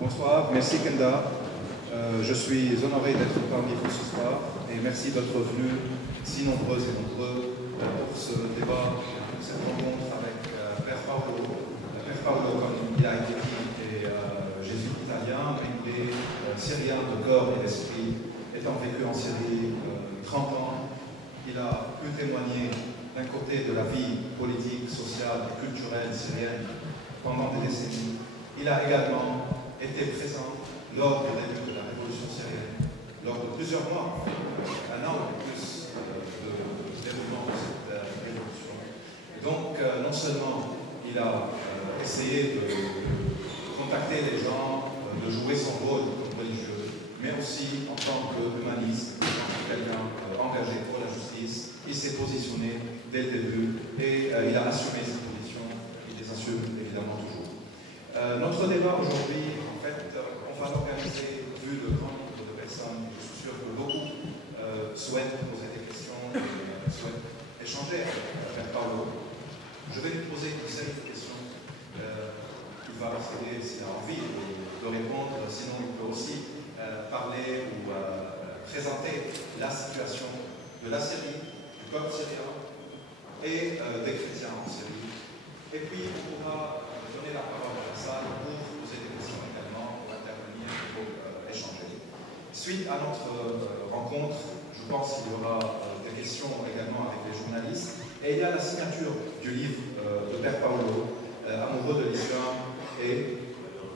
Bonsoir, merci Kenda. Je suis honoré d'être parmi vous ce soir et merci d'être venus si nombreuses et nombreux pour ce débat, pour cette rencontre avec Père Paolo. Père Paolo, comme il a été dit, est jésuite italien, mais il est syrien de corps et d'esprit, étant vécu en Syrie 30 ans. Il a pu témoigner d'un côté de la vie politique, sociale et culturelle syrienne pendant des décennies. Il a également été présent lors du début de la révolution syrienne, lors de plusieurs mois, un an ou plus de déroulement de cette révolution. Et donc, non seulement il a essayé de contacter les gens, de jouer son rôle comme religieux, mais aussi en tant qu'humaniste, quelqu'un engagé pour la justice. Il s'est positionné dès le début et il a assumé ses positions. Il les assume évidemment toujours. Notre débat aujourd'hui, en fait, on va l'organiser vu le grand nombre de personnes. Je suis sûr que beaucoup souhaitent poser des questions et souhaitent échanger avec Père Paolo. Je vais lui poser une série de questions. Il va essayer, s'il a envie, de répondre. Sinon, il peut aussi parler ou présenter la situation de la Syrie, du peuple syrien et des chrétiens en Syrie. Et puis, on pourra donner la parole à la salle pour poser des questions également, pour intervenir, pour échanger. Suite à notre rencontre, je pense qu'il y aura des questions également avec les journalistes. Et il y a la signature du livre de Père Paolo, Amoureux de l'islam et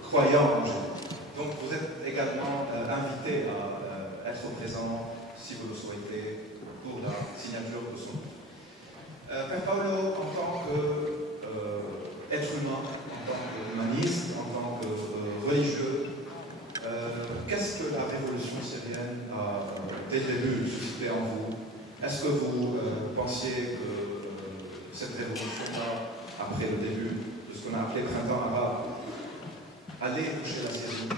croyant en Jésus. Donc vous êtes également invité à être présent, si vous le souhaitez, pour la signature de son livre. Père Paolo, en tant qu'être humain, en tant qu'humaniste, en tant que religieux, qu'est-ce que la révolution syrienne a, dès le début, suscité en vous? Est-ce que vous pensiez que cette révolution-là, après le début de ce qu'on a appelé printemps arabe, allait toucher la Syrie,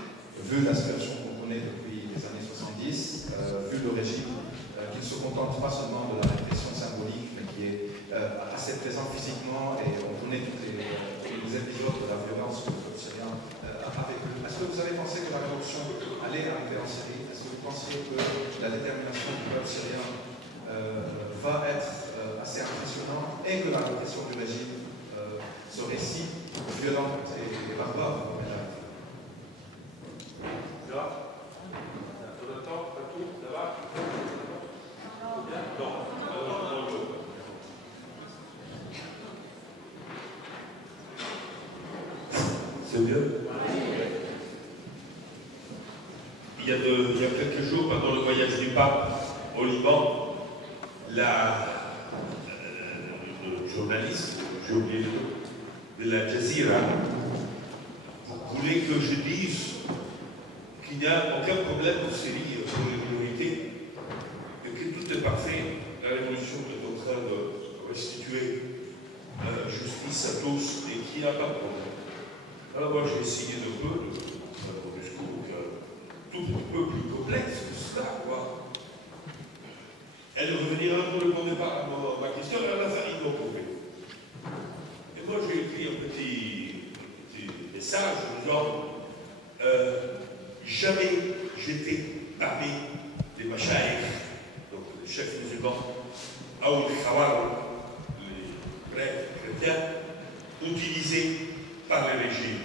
vu la situation qu'on connaît depuis les années 70, vu le régime qui ne se contente pas seulement de la répression symbolique, mais qui est assez présent physiquement, et on connaît tous les épisodes de la violence que le peuple syrien a vécu. Est-ce que vous avez pensé que la révolution allait arriver en Syrie? Est-ce que vous pensiez que la détermination du peuple syrien va être assez impressionnante et que la répression du régime serait si violente et barbare? C'est mieux. Il y a quelques jours, pendant le voyage du pape au Liban, le journaliste, j'ai oublié le nom, de la Jazeera, voulait que je dise qu'il n'y a aucun problème en Syrie pour les minorités et que tout est parfait. La révolution est en train de restituer justice à tous et qu'il n'y a pas de problème. Alors moi j'ai essayé de faire mon discours tout un peu plus complexe que cela, quoi. Elle revenir ne répondait pas à ma question, et à la fin ils l'ont compris. Et moi j'ai écrit un petit message en disant jamais j'étais parmi les machaïs, donc les chefs musulmans, ou les khawar, les prêtres chrétiens, utilisés par les régimes.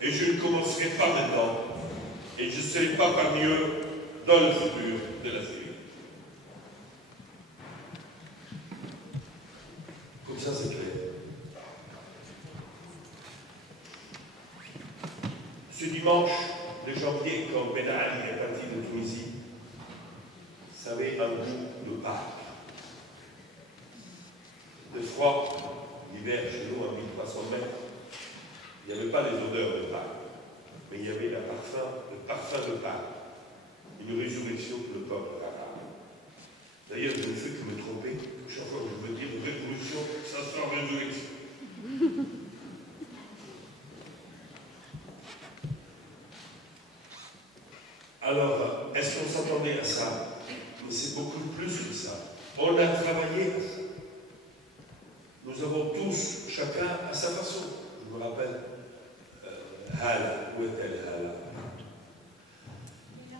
Et je ne commencerai pas maintenant, et je ne serai pas parmi eux dans le futur de la Syrie. Comme ça, c'est clair. Ce dimanche de janvier, quand Ben Ali est parti de Tunisie, ça avait un goût de Pâques. De froid, l'hiver chez nous à 1300 mètres, il n'y avait pas les odeurs de Pâques, mais il y avait le parfum de Pâques, une résurrection pour le peuple arabe. D'ailleurs, je ne fais que me tromper. Chaque fois que je veux dire révolution, ça sent résurrection. Alors, est-ce qu'on s'attendait à ça? Mais c'est beaucoup plus que ça. On a travaillé à ça. Nous avons tous, chacun à sa façon. Je me rappelle, Hala, où est-elle Hala?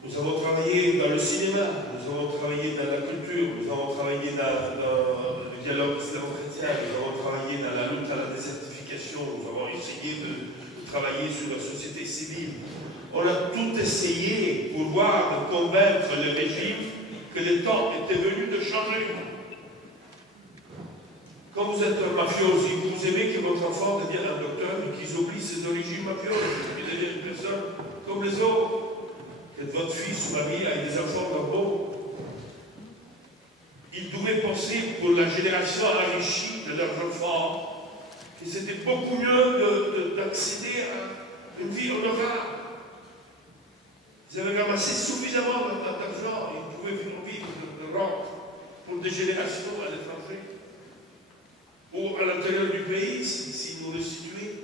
Nous avons travaillé dans le cinéma, nous avons travaillé dans la culture, nous avons travaillé dans le dialogue islamo-chrétien, nous avons travaillé dans la lutte à la désertification, nous avons essayé de travailler sur la société civile. On a tout essayé pour voir, de convaincre le régime que le temps était venu de changer. Quand vous êtes un mafiosi, vous aimez que votre enfant devienne un docteur et qu'il oublie ses origines mafieuses, qu'il devienne une personne comme les autres. Que votre fils ou mari ait des enfants normaux. Ils devaient penser pour la génération enrichie de leurs enfants que c'était beaucoup mieux d'accéder à une vie honorable. Ils avaient ramassé suffisamment d'argent, ils pouvaient vivre de rente pour des générations à l'étranger. Ou à l'intérieur du pays, si nous le situons,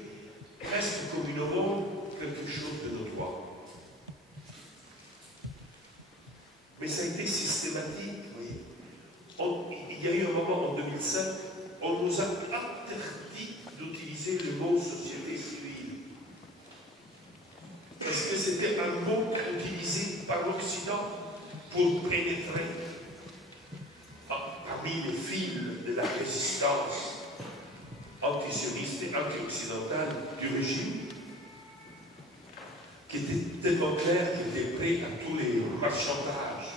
reste communément quelque chose de notoire. Mais ça a été systématique, oui. Il y a eu un moment en 2005, on nous a interdit d'utiliser le mot société civile. Parce que c'était un mot utilisé par l'Occident pour pénétrer parmi les fils de la résistance antisioniste et anti-occidentale du régime, qui était tellement clair qu'il était prêt à tous les marchandages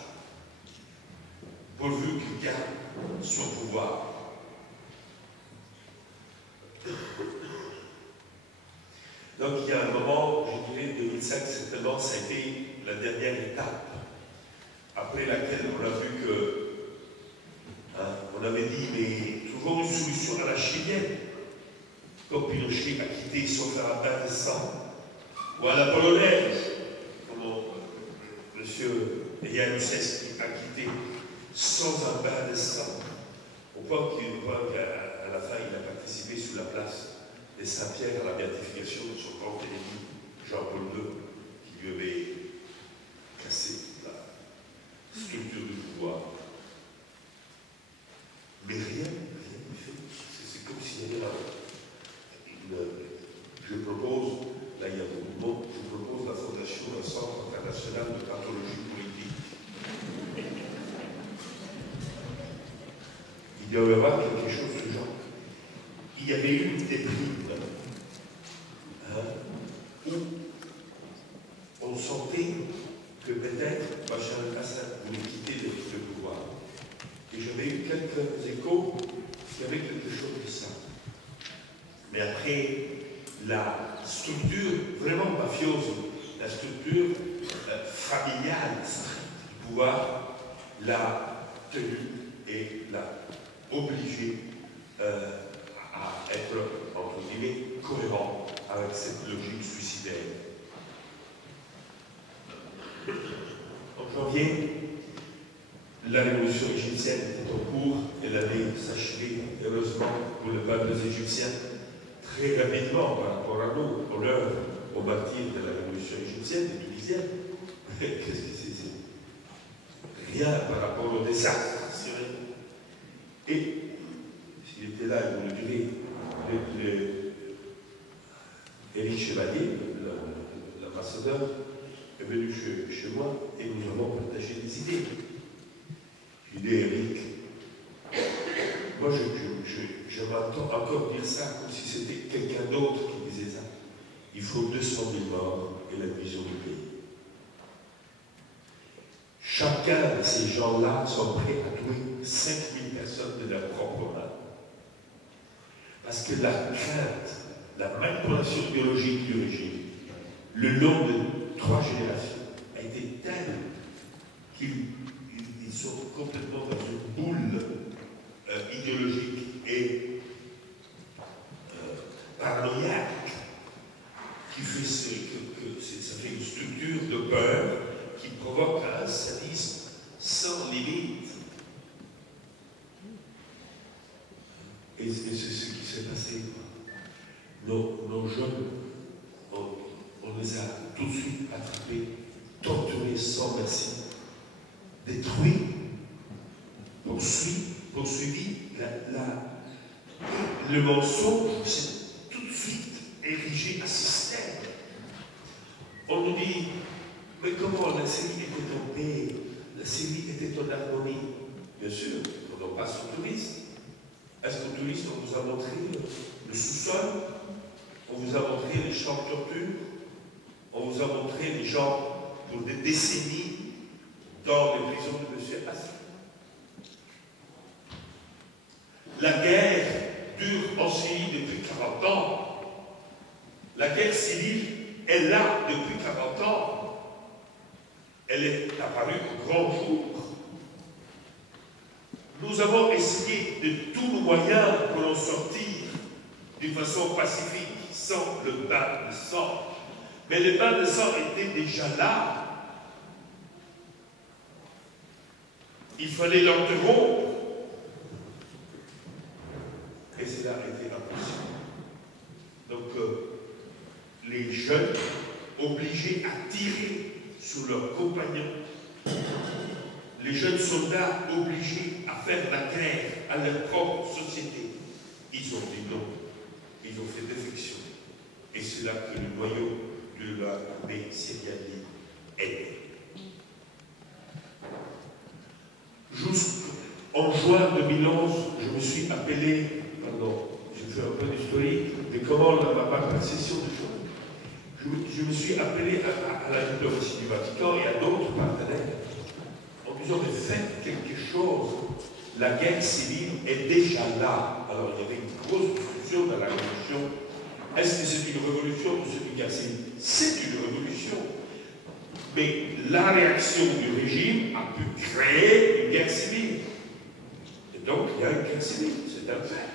pourvu qu'il garde son pouvoir. Donc il y a un moment, je dirais 2005, certainement, ça a été la dernière étape, après laquelle on a vu que, on avait dit, mais trouvons une solution à la chilienne, comme Pinochet a quitté son faire un bain de sang, ou à la polonaise, comme M. Januszewski a quitté sans un bain de sang, au point qu'à la fin, il a participé sous la place de Saint-Pierre à la béatification de son grand ennemi, Jean-Paul II, qui lui avait cassé la structure du pouvoir. Mais rien n'est fait. C'est comme s'il y avait je propose, là il y a beaucoup de mots, je propose la fondation d'un centre international de pathologie politique. Il doit y avoir quelque chose de ce genre. Il y avait eu une déprime où on sentait que peut-être Bachar el-Assad voulait quitter le pouvoir. Et j'avais eu quelques échos qu'il y avait quelque chose de ça. Mais après, la structure vraiment mafieuse, la structure familiale du pouvoir, l'a tenue et l'a obligé à être, entre guillemets, cohérent avec cette logique suicidaire. En janvier, la révolution égyptienne était en cours, elle allait s'achever, heureusement pour le peuple égyptien, très rapidement par rapport à nous, au l'heure, au martyrs de la révolution égyptienne, des Tunisiens. Qu'est-ce que c'est? Rien par rapport au désastre. Et s'il était là, il vous le dirait, Éric Chevalier, l'ambassadeur, est venu chez moi et nous avons partagé des idées. J'ai dit, Éric, moi je m'entends encore dire ça comme si c'était quelqu'un d'autre qui disait ça. Il faut 200 000 morts et la division du pays. Chacun de ces gens-là sont prêts à tuer 5 000 personnes de leur propre main. Parce que la crainte, la manipulation idéologique du régime, le long de 3 générations, a été telle qu'ils sont complètement dans une boule idéologique et paranoïaque qui fait que ça fait une structure de peur qui provoque un sadisme sans limite. Et c'est ce qui s'est passé. Nos jeunes, on les a tout de suite attrapés, torturés sans merci, détruits, poursuivis. Le mensonge s'est tout de suite érigé à système. nous dit, mais comment la Syrie était en paix, la Syrie était en harmonie? Bien sûr, quand on passe au tourisme. Est-ce qu'au tourisme, on vous a montré le sous-sol? On vous a montré les champs de torture? On vous a montré les gens pour des décennies dans les prisons de M. Assad? La guerre dure en Syrie depuis 40 ans. La guerre civile est là depuis 40 ans. Elle est apparue au grand jour. Nous avons essayé de tous nos moyens pour en sortir d'une façon pacifique, sans le bain de sang. Mais le bain de sang était déjà là. Il fallait l'interrompre. Et cela a été impossible. Donc, les jeunes obligés à tirer sur leurs compagnons, les jeunes soldats obligés à faire la guerre à leur propre société, ils ont dit non, ils ont fait défection. Et c'est là que le noyau de l'armée syrienne est né. Jusqu'en juin 2011, je me suis appelé, pardon, j'ai fait un peu d'historique, mais comment ma perception des choses. Je me suis appelé à la diplomatie du Vatican et à d'autres partenaires en disant, mais faites quelque chose. La guerre civile est déjà là. Alors il y avait une grosse discussion dans la Révolution. Est-ce que c'est une révolution ou c'est une guerre civile? C'est une révolution. Mais la réaction du régime a pu créer une guerre civile. Et donc il y a une guerre civile, c'est un fait.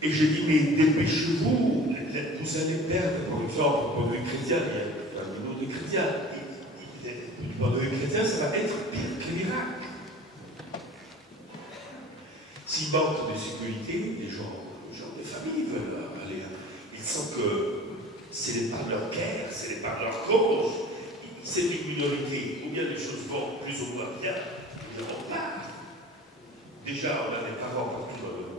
Et j'ai dit, mais dépêchez-vous, vous allez perdre, par exemple, au point de vue chrétien, il y a un niveau de chrétien. Du point de vue chrétien, ça va être pire que l'Irak. S'il manque de sécurité, les gens de famille veulent aller. Ils sentent que ce n'est pas leur guerre, ce n'est pas leur cause. C'est une minorité. Ou bien les choses vont plus ou moins bien, ou bien on part. Déjà, on a des parents partout dans le monde.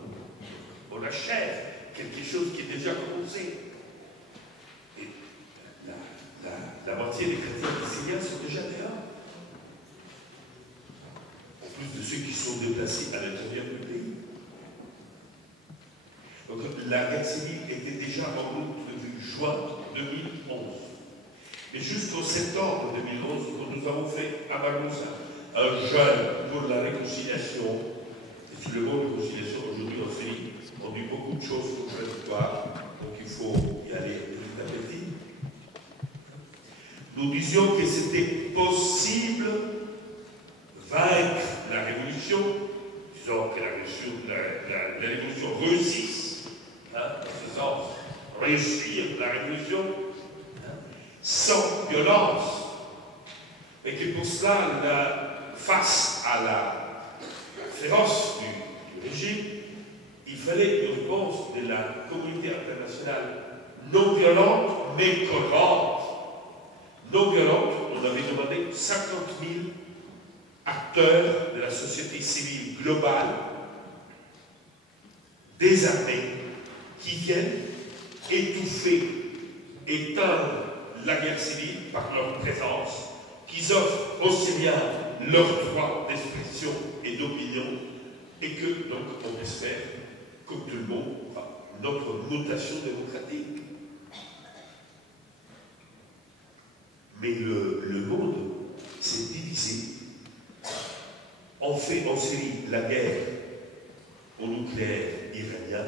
On achève quelque chose qui est déjà commencé. Et la moitié des chrétiens syriens sont déjà dehors. En plus de ceux qui sont déplacés à l'intérieur du pays. Donc la guerre civile était déjà en route depuis juin 2011. Mais jusqu'en septembre 2011, quand nous avons fait à Bagouza un jeûne pour la réconciliation, et sur le mot réconciliation aujourd'hui en Syrie, on dit beaucoup de choses contradictoires, donc il faut y aller petit à petit. Nous disions que c'était possible vaincre la révolution, disons que la révolution réussisse, dans ce sens, réussir la révolution, sans violence, mais que pour cela, face à la féroce du régime, il fallait une réponse de la communauté internationale non violente, mais cohérente. Non violente, on avait demandé 50 000 acteurs de la société civile globale, désarmés, qui viennent étouffer, éteindre la guerre civile par leur présence, qui offrent aux Syriens leur droit d'expression et d'opinion, et que donc on espère, comme tout le monde, notre mutation démocratique. Mais le monde s'est divisé. On fait en Syrie la guerre au nucléaire iranien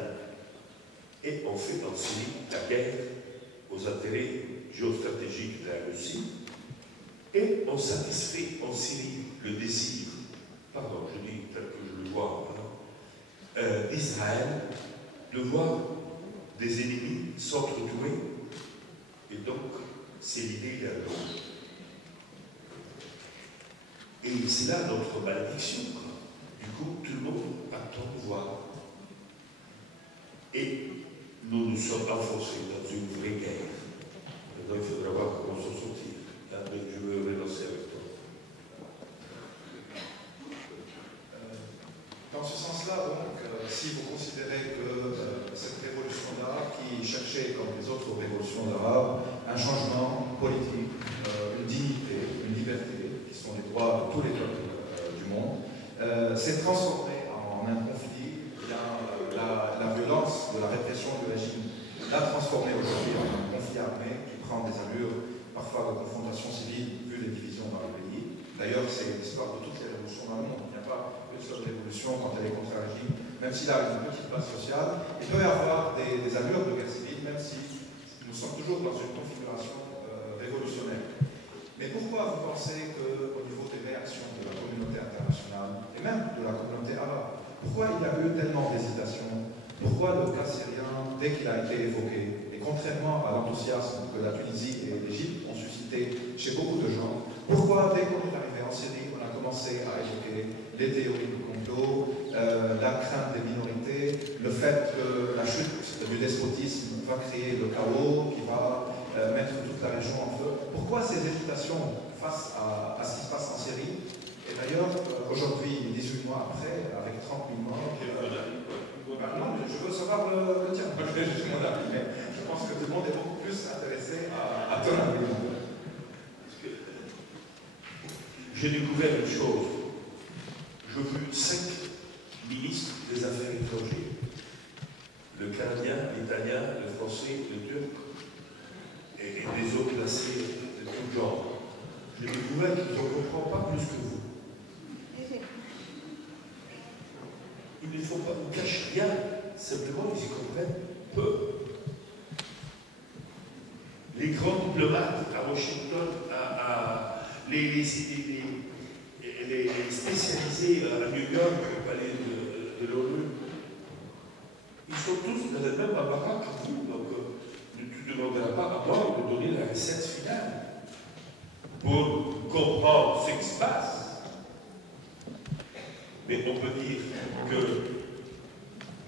et on fait en Syrie la guerre aux intérêts géostratégiques de la Russie et on satisfait en Syrie le désir, pardon, je dis tel que je le vois, d'Israël de voir des ennemis s'entretuer et donc c'est l'idée de la guerre. Et c'est là notre malédiction. Du coup, tout le monde attend de voir. Et nous nous sommes enfoncés dans une vraie guerre. Maintenant, il faudra voir comment s'en sortir. Mais je veux relancer avec toi. Dans ce sens-là, donc, si vous considérez que cette révolution d'arabe qui cherchait, comme les autres révolutions d'arabe, un changement politique, une dignité, une liberté, qui sont les droits de tous les peuples du monde, s'est transformée en un conflit. La violence de la répression du régime l'a transformé aujourd'hui en un conflit armé qui prend des allures parfois de confrontation civile vu les divisions dans le pays. D'ailleurs, c'est l'histoire de toutes les révolutions dans le monde. Il n'y a pas une seule révolution quand elle est contre un régime, même s'il a une petite base sociale. Il peut y avoir des allures de guerre civile, même si nous sommes toujours dans une configuration révolutionnaire. Mais pourquoi vous pensez qu'au niveau des réactions de la communauté internationale, et même de la communauté arabe, pourquoi il y a eu tellement d'hésitation? Pourquoi le cas syrien, dès qu'il a été évoqué, et contrairement à l'enthousiasme que la Tunisie et l'Égypte ont suscité chez beaucoup de gens, pourquoi dès qu'on est arrivé en Syrie, on a commencé à évoquer les théories du complot, la crainte des minorités, le fait que la chute du despotisme va créer le chaos, qui va mettre toute la région en feu? Pourquoi ces hésitations face à ce qui se passe en Syrie? Et d'ailleurs, aujourd'hui, 18 mois après, avec 30 000 morts, non, je veux savoir le tien. Moi, je suis mon avis, mais je pense que tout le monde est beaucoup plus intéressé à ton avis. J'ai découvert une chose. J'ai vu 5 ministres des Affaires étrangères. Le Canadien, l'Italien, le Français, le Turc et les autres placés de tout genre. J'ai découvert qu'ils ne comprennent pas plus que vous. Il ne faut pas vous cacher rien, simplement ils y comprennent peu. Les grands diplomates à Washington, les spécialisés à New York, au palais de l'ONU, ils sont tous dans le même embarras que vous, donc tu ne demanderas pas à moi de donner la recette finale pour comprendre ce qui se passe. Mais on peut dire que,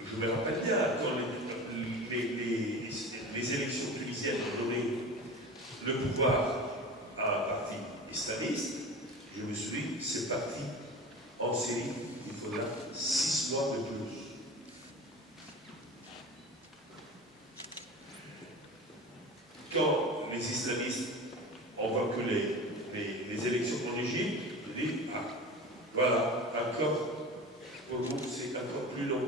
je me rappelle bien, quand les élections tunisiennes ont donné le pouvoir à un parti islamiste, je me suis dit, c'est parti en Syrie, il faudra 6 mois de plus. Quand les islamistes ont vaincu les élections en Égypte, je dis, ah, voilà, encore, pour vous, c'est encore plus long.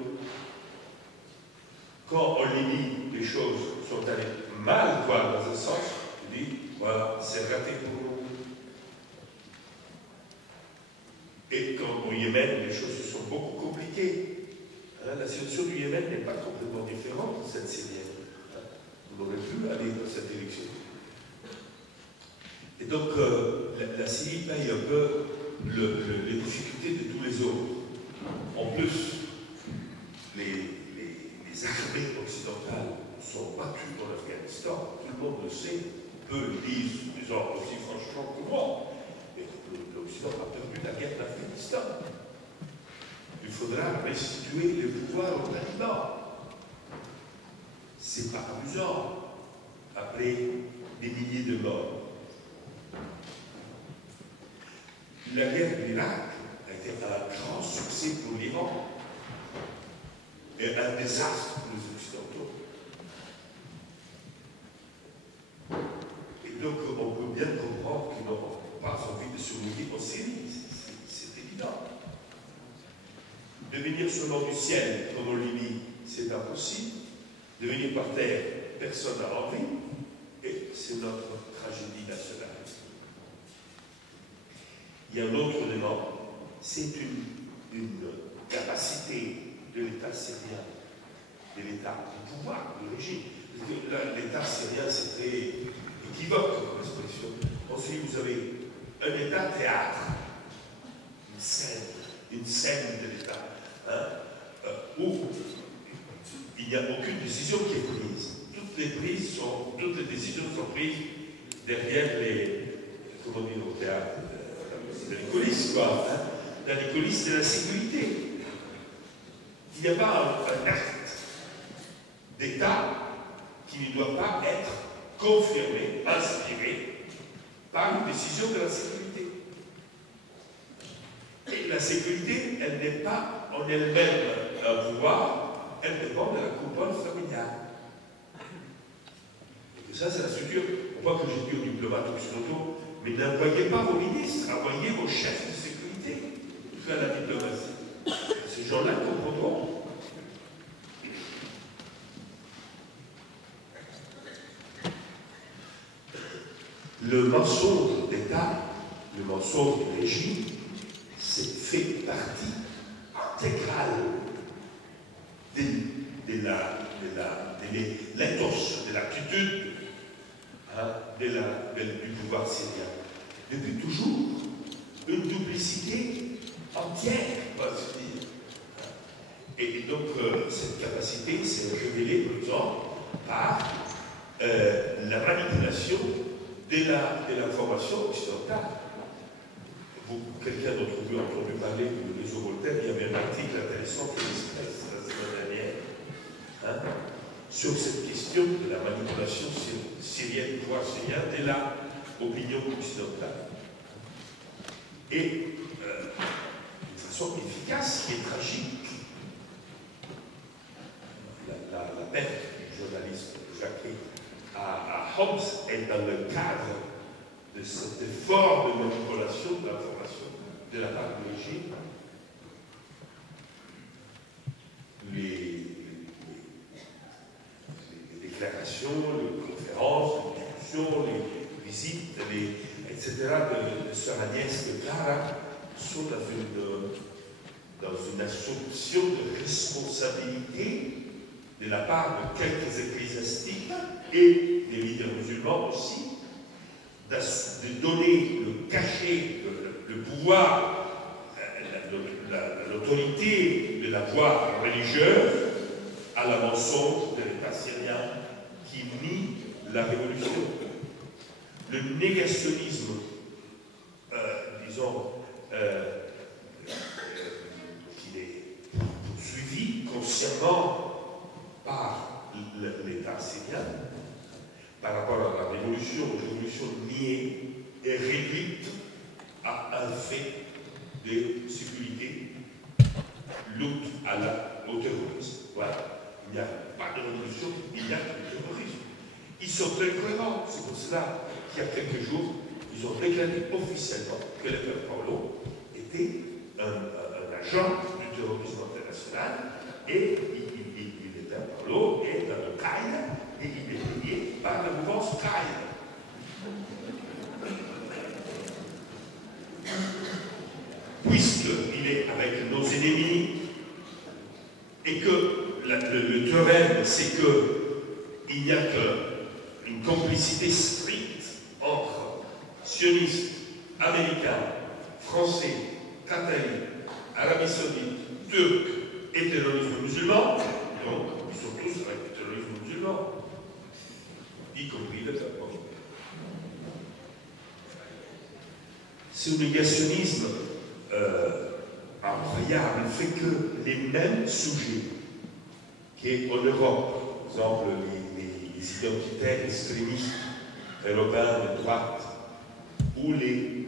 Quand en Libye, les choses sont allées mal, quoi, dans un sens, je dis, voilà, c'est raté pour nous. Et quand au Yémen, les choses se sont beaucoup compliquées. Hein, la situation du Yémen n'est pas complètement différente de cette syrienne. Vous aurez pu aller dans cette élection. Et donc, la Syrie paye un peu les difficultés de tous les autres. En plus, les armées occidentales sont battues dans l'Afghanistan. Tout le monde le sait. Peu le disent, disant aussi franchement que moi. Et l'Occident a perdu la guerre d'Afghanistan. Il faudra restituer le pouvoir aux talibans. C'est pas amusant, après des milliers de morts. La guerre de l'Irak a été un grand succès pour l'Iran et un désastre pour les Occidentaux. Et donc, on peut bien comprendre qu'ils n'auront pas envie de se mouiller en Syrie, c'est évident. De venir sur l'eau du ciel, comme en Libye, c'est impossible. De venir par terre, personne n'a envie, et c'est notre tragédie nationale. Il y a un autre élément, c'est une capacité de l'État syrien, de l'État, du pouvoir, du régime. L'État syrien, c'est très équivoque comme expression. Ensuite, vous avez un État théâtre, une scène de l'État, hein, où il n'y a aucune décision qui est prise. Toutes les décisions sont prises derrière comment dire au théâtre, dans les coulisses, quoi. Hein, dans les coulisses de la sécurité. Il n'y a pas un acte d'État qui ne doit pas être confirmé, inspiré par une décision de la sécurité. Et la sécurité, elle n'est pas en elle-même un pouvoir, elle dépend de la coupole familiale. Et que ça, c'est la structure. Pas que j'ai dit aux diplomates occidentaux, mais n'envoyez pas vos ministres, envoyez vos chefs de sécurité faire la diplomatie. Ces gens-là comprendront. Le mensonge d'État, le mensonge du régime, c'est fait partie intégrale de l'éthos, de l'attitude du pouvoir syrien. Depuis toujours, une duplicité entière, on va se dire. Et donc, cette capacité s'est révélée, par exemple, par la manipulation de l'information occidentale. Quelqu'un d'entre vous a entendu parler de réseau Voltaire, il y avait un article intéressant qui l'Express la semaine dernière, sur cette question de la manipulation syrienne, voire syrienne, de l'opinion occidentale. Et d'une façon efficace et tragique, la perte du journaliste Jacquet à Homs est dans le cadre de cet effort de manipulation de l'information de la part du régime. Les déclarations, les conférences, les discussions, les visites, etc. de Sœur Agnès de Clara sont dans une assumption de responsabilité de la part de quelques ecclésiastiques et des leaders musulmans aussi, de donner le cachet, le pouvoir, l'autorité de la voie religieuse à la mensonge de l'État syrien qui nie la révolution. Le négationnisme, disons, qui est poursuivi consciemment par l'État syrien, par rapport à la révolution niée est réduite à un fait de sécurité, lutte au terrorisme. Voilà. Il n'y a pas de révolution, il y a du terrorisme. Ils sont très cohérents. C'est pour cela qu'il y a quelques jours, ils ont déclaré officiellement que le père Paolo était un agent du terrorisme international et le père Paolo est dans le Qaïda et il est payé par la mouvance Qaïda. Puisqu'il est avec nos ennemis et que le théorème, c'est qu'il n'y a qu'une complicité stricte entre sionistes, américains, français, catholiques, Arabie Saoudite, Turcs et terrorisme musulman, donc ils sont tous avec le terrorisme musulman, y compris le Japon. C'est un négationnisme incroyable, fait que les mêmes sujets qu'en Europe, par exemple les identitaires extrémistes européens de droite ou les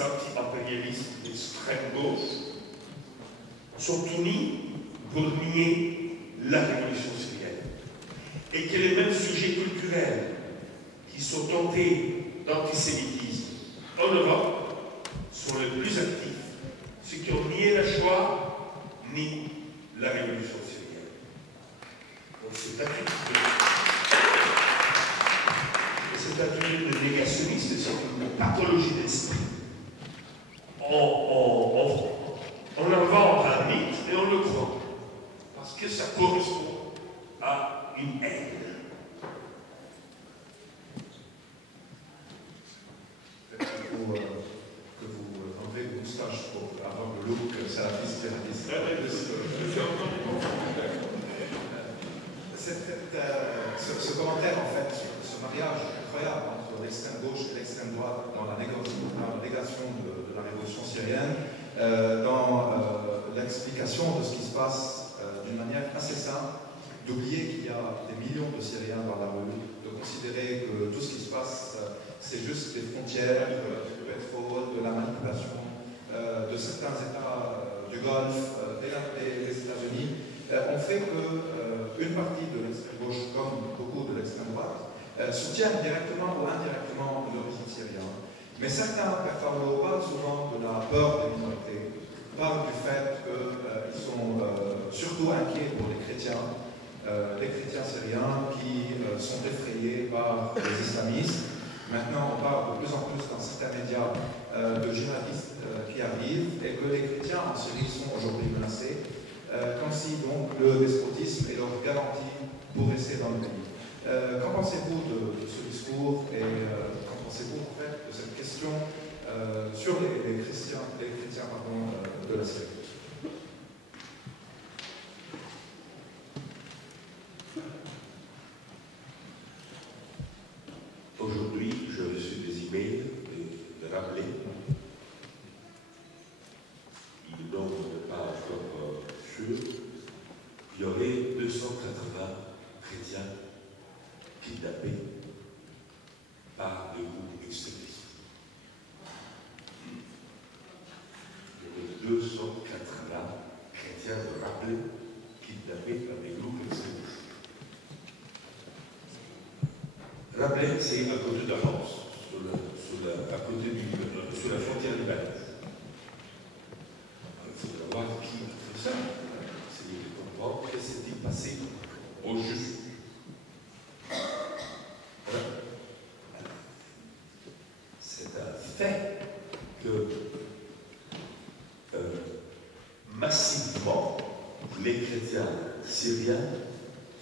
anti-impérialistes d'extrême gauche sont unis pour nier la révolution syrienne. Et que les mêmes sujets culturels qui sont tentés d'antisémitisme en Europe sont les plus actifs, ceux qui ont nié la Shoah, ni la révolution syrienne. Donc cette attitude de négationniste, c'est une pathologie d'esprit. On invente un mythe et on le croit, parce que ça correspond à une haine. Que vous enlevez vos moustaches pour avoir le look salafiste djihadiste. Ce commentaire, en fait, sur ce mariage incroyable entre l'extrême gauche et l'extrême droite dans la négation de la révolution syrienne, dans l'explication de ce qui se passe d'une manière assez simple, d'oublier qu'il y a des millions de Syriens dans la rue, de considérer que tout ce qui se passe, c'est juste des frontières, du pétrole, de la manipulation de certains États du Golfe, des États-Unis. On fait qu'une partie de l'extrême gauche, comme beaucoup de l'extrême droite, soutiennent directement ou indirectement le régime syrien. Mais certains Père parlent souvent de la peur des minorités, parlent du fait qu'ils sont surtout inquiets pour les chrétiens syriens qui sont effrayés par les islamistes. Maintenant, on parle de plus en plus dans certains médias de djihadistes qui arrivent et que les chrétiens en Syrie sont aujourd'hui menacés, comme si donc le despotisme est leur garantie pour rester dans le pays. Qu'en pensez-vous de ce discours et qu'en pensez-vous en fait de cette question sur les chrétiens de la Syrie? Aujourd'hui, je reçu des emails de rappeler, ils n'ont pas encore sûr, il y aurait 280 chrétiens kidnappés par des groupes extrémistes. Il y aurait 280 chrétiens de rappeler kidnappés par des groupes extrémistes. Rabelais, c'est à côté de la France, à côté sur la frontière libanaise. Il faudra voir qui a fait ça. C'est de comprendre que s'est-il passé au juste. Voilà. C'est un fait que massivement les chrétiens syriens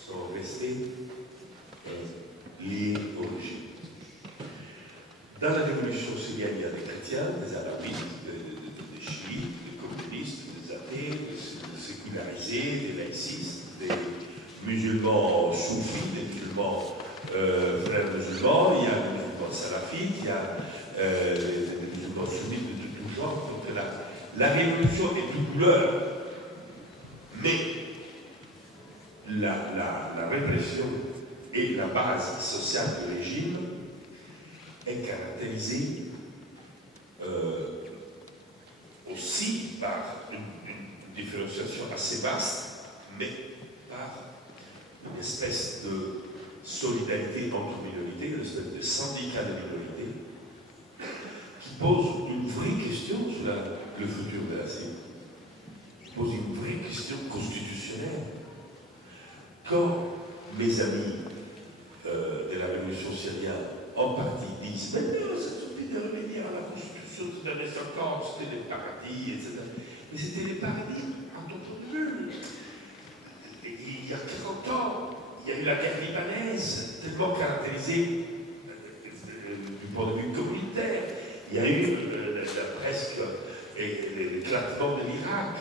sont restés liés au régime. Dans la révolution syrienne, il y a des chrétiens, des alawites, des chiites, des communistes, des athées, des sécularisés, des laïcistes, des musulmans soufis, des musulmans frères musulmans, il y a des musulmans salafites, il y a des musulmans sunnites de tout genre. Donc la révolution est de couleur, mais la répression et la base sociale du régime est caractérisée aussi par une différenciation assez vaste, mais par une espèce de solidarité entre minorités, une espèce de syndicat de minorités, qui pose une vraie question sur le futur de la Syrie, qui pose une vraie question constitutionnelle. Quand mes amis de la révolution syrienne en partie disent « Mais non, ça suffit de revenir à la constitution des années 50, c'était les paradis, etc. » Mais c'était les paradis en d'autres bulles. Il y a 40 ans, il y a eu la guerre libanaise, tellement caractérisée du point de vue communautaire. Il y a eu presque l'éclatement de l'Irak.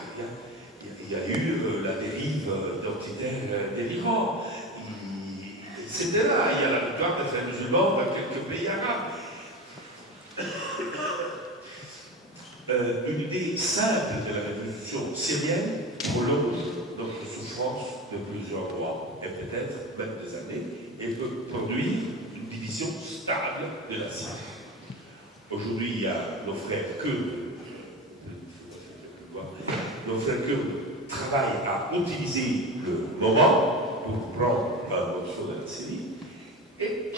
Il y a eu la dérive identitaire de l'Iran. C'était là, il y a la victoire des frères musulmans dans quelques pays arabes. Une idée simple de la révolution syrienne prolonge notre souffrance de plusieurs mois et peut-être même des années et peut produire une division stable de la Syrie. Aujourd'hui, il y a nos frères kurdes travaillent à utiliser le moment pour prendre un morceau de la Syrie, et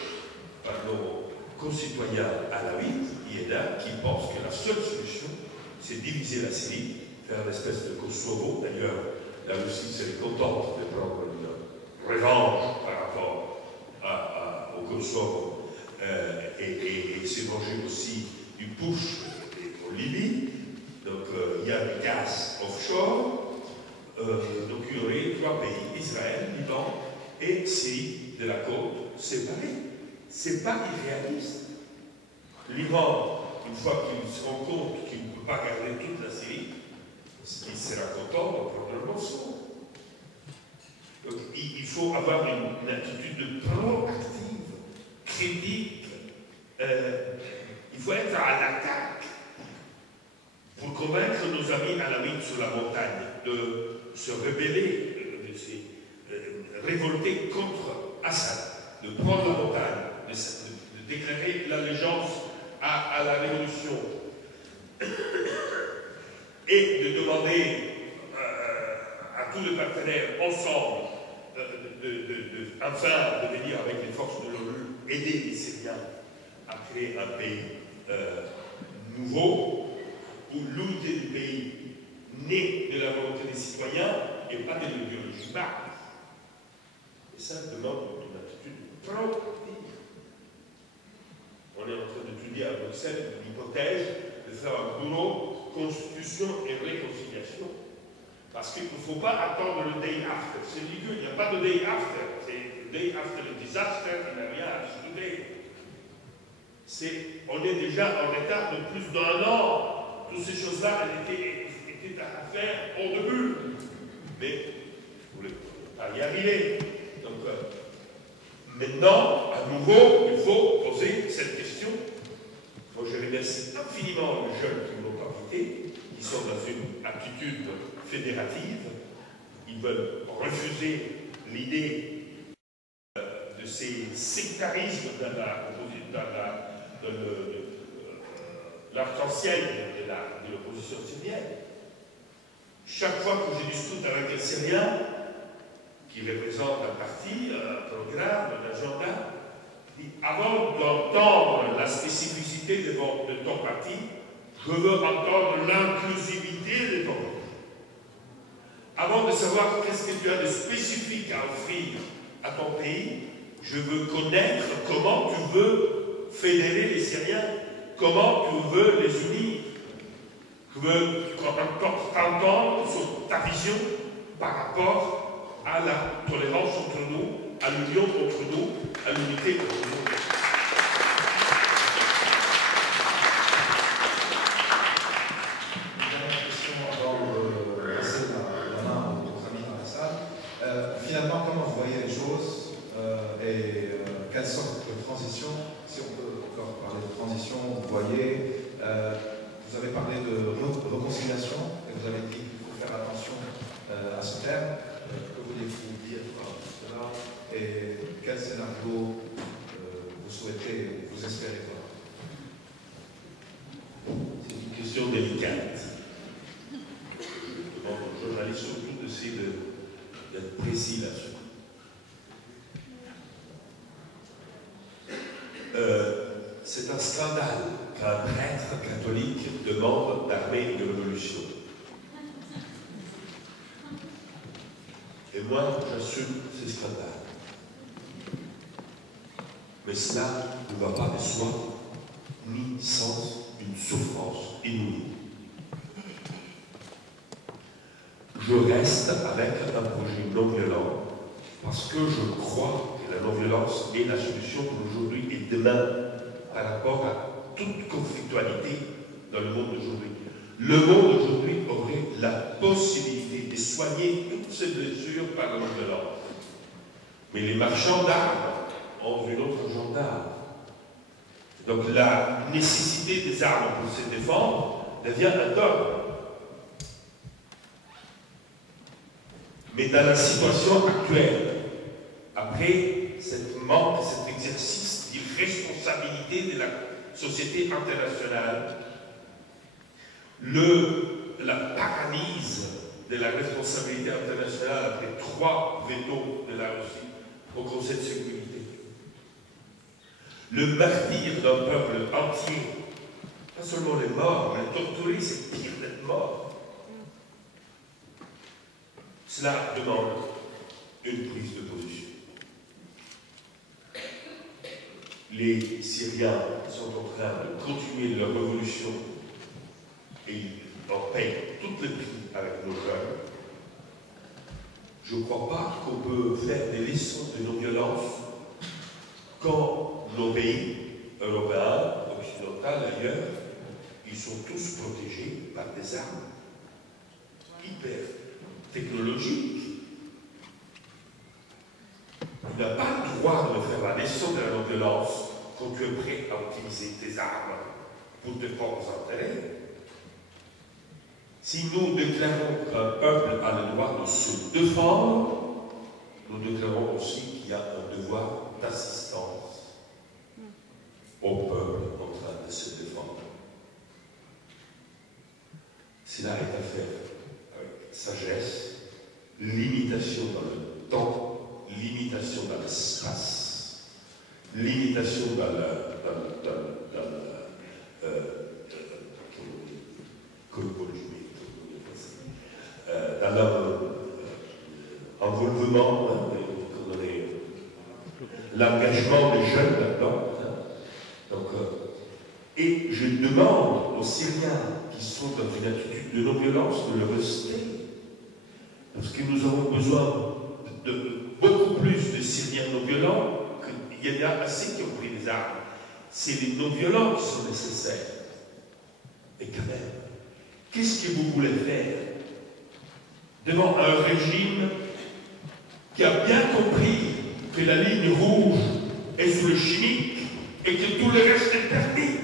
par nos concitoyens alawites, il y en a qui pensent que la seule solution, c'est diviser la Syrie, faire une espèce de Kosovo. D'ailleurs, la Russie serait contente de prendre une revanche par rapport au Kosovo et se venger aussi du push en Libye. Donc, il y a du gaz offshore. Donc il y aurait 3 pays, Israël, Liban et Syrie de la côte séparés. C'est pas irréaliste. L'Iran, une fois qu'il se rend compte qu'il ne peut pas garder toute la Syrie, il sera content de prendre le morceau. Donc il faut avoir une attitude proactive, critique. Il faut être à l'attaque pour convaincre nos amis alawites sur la montagne de se rebeller, de se révolter contre Assad, de prendre la montagne, de déclarer l'allégeance à la révolution et de demander à tous les partenaires ensemble, enfin de venir avec les forces de l'ONU, aider les Syriens à créer un pays nouveau, où l'unité du pays naît de la volonté des citoyens et pas de l'idéologie marque. Et ça demande une attitude proactive. On est en train d'étudier à Bruxelles l'hypothèse de faire un bureau constitution et réconciliation. Parce qu'il ne faut pas attendre le day after. C'est ridicule, il n'y a pas de day after. C'est le day after le disaster, il n'y a rien à discuter. On est déjà en retard de plus d'1 an. Toutes ces choses-là, elles étaient à faire au début. Mais vous ne pouvez pas y arriver. Donc, maintenant, à nouveau, il faut poser cette question. Moi, je remercie infiniment les jeunes qui m'ont invité, qui sont dans une attitude fédérative. Ils veulent refuser l'idée de ces sectarismes dans l'arc-en-ciel de l'opposition syrienne. Chaque fois que je discute avec un Syrien qui représente un parti, un programme, un agenda, avant d'entendre la spécificité de ton parti, je veux entendre l'inclusivité de ton parti. Avant de savoir qu'est-ce que tu as de spécifique à offrir à ton pays, je veux connaître comment tu veux fédérer les Syriens, comment tu veux les unir. Je veux t'entendre sur ta vision par rapport à la tolérance entre nous, à l'union entre nous, à l'unité entre nous. Une dernière question avant de passer la main aux amis dans la salle. Finalement, comment vous voyez les choses et quelle sorte de transition, si on peut encore parler de transition, vous voyez, vous avez parlé de réconciliation et vous avez dit qu'il faut faire attention à ce terme. Que voulez-vous dire par cela et quel scénario vous souhaitez, vous espérez voir? C'est une question délicate. Je demande aux journalistes surtout d'essayer d'être précis là-dessus. C'est un scandale qu'un prêtre catholique demande d'armer une révolution. Et moi, j'assume ces scandales. Mais cela ne va pas de soi, ni sans une souffrance inouïe. Je reste avec un projet non violent parce que je crois que la non-violence est la solution pour aujourd'hui et demain par rapport à toute conflictualité dans le monde d'aujourd'hui. Le monde d'aujourd'hui aurait la possibilité de soigner toutes ces blessures par la non-violence. Mais les marchands d'armes ont une autre agenda. Donc la nécessité des armes pour se défendre devient un dogme. Mais dans la situation actuelle, après cet manque, cet exercice d'irresponsabilité de la société internationale, la paralyse de la responsabilité internationale après 3 vétos de la Russie au Conseil de sécurité, le martyre d'un peuple entier, pas seulement les morts, mais les torturés, c'est pire d'être mort. Cela demande une prise de position. Les Syriens sont en train de continuer leur révolution et ils en payent toutes les prix avec nos jeunes. Je ne crois pas qu'on peut faire des leçons de non-violence quand nos pays européens, occidentaux d'ailleurs, ils sont tous protégés par des armes hyper technologiques. Tu n'as pas le droit de faire la leçon de la non-violence quand tu es prêt à utiliser tes armes pour tes propres intérêts. Si nous déclarons qu'un peuple a le droit de se défendre, nous déclarons aussi qu'il y a un devoir d'assistance au peuple en train de se défendre. Cela est à faire avec sagesse, limitation dans le temps, limitation dans l'espace, limitation dans l'envolvement, l'engagement des jeunes là-dedans. Donc, et je demande aux Syriens qui sont dans une attitude de non-violence de le rester, parce que nous avons besoin de beaucoup plus de Syriens non-violents qu'il y en a assez qui ont pris des armes. C'est les non-violents qui sont nécessaires. Et quand même, qu'est-ce que vous voulez faire devant un régime qui a bien compris que la ligne rouge est sur le chimique et que tout le reste est permis?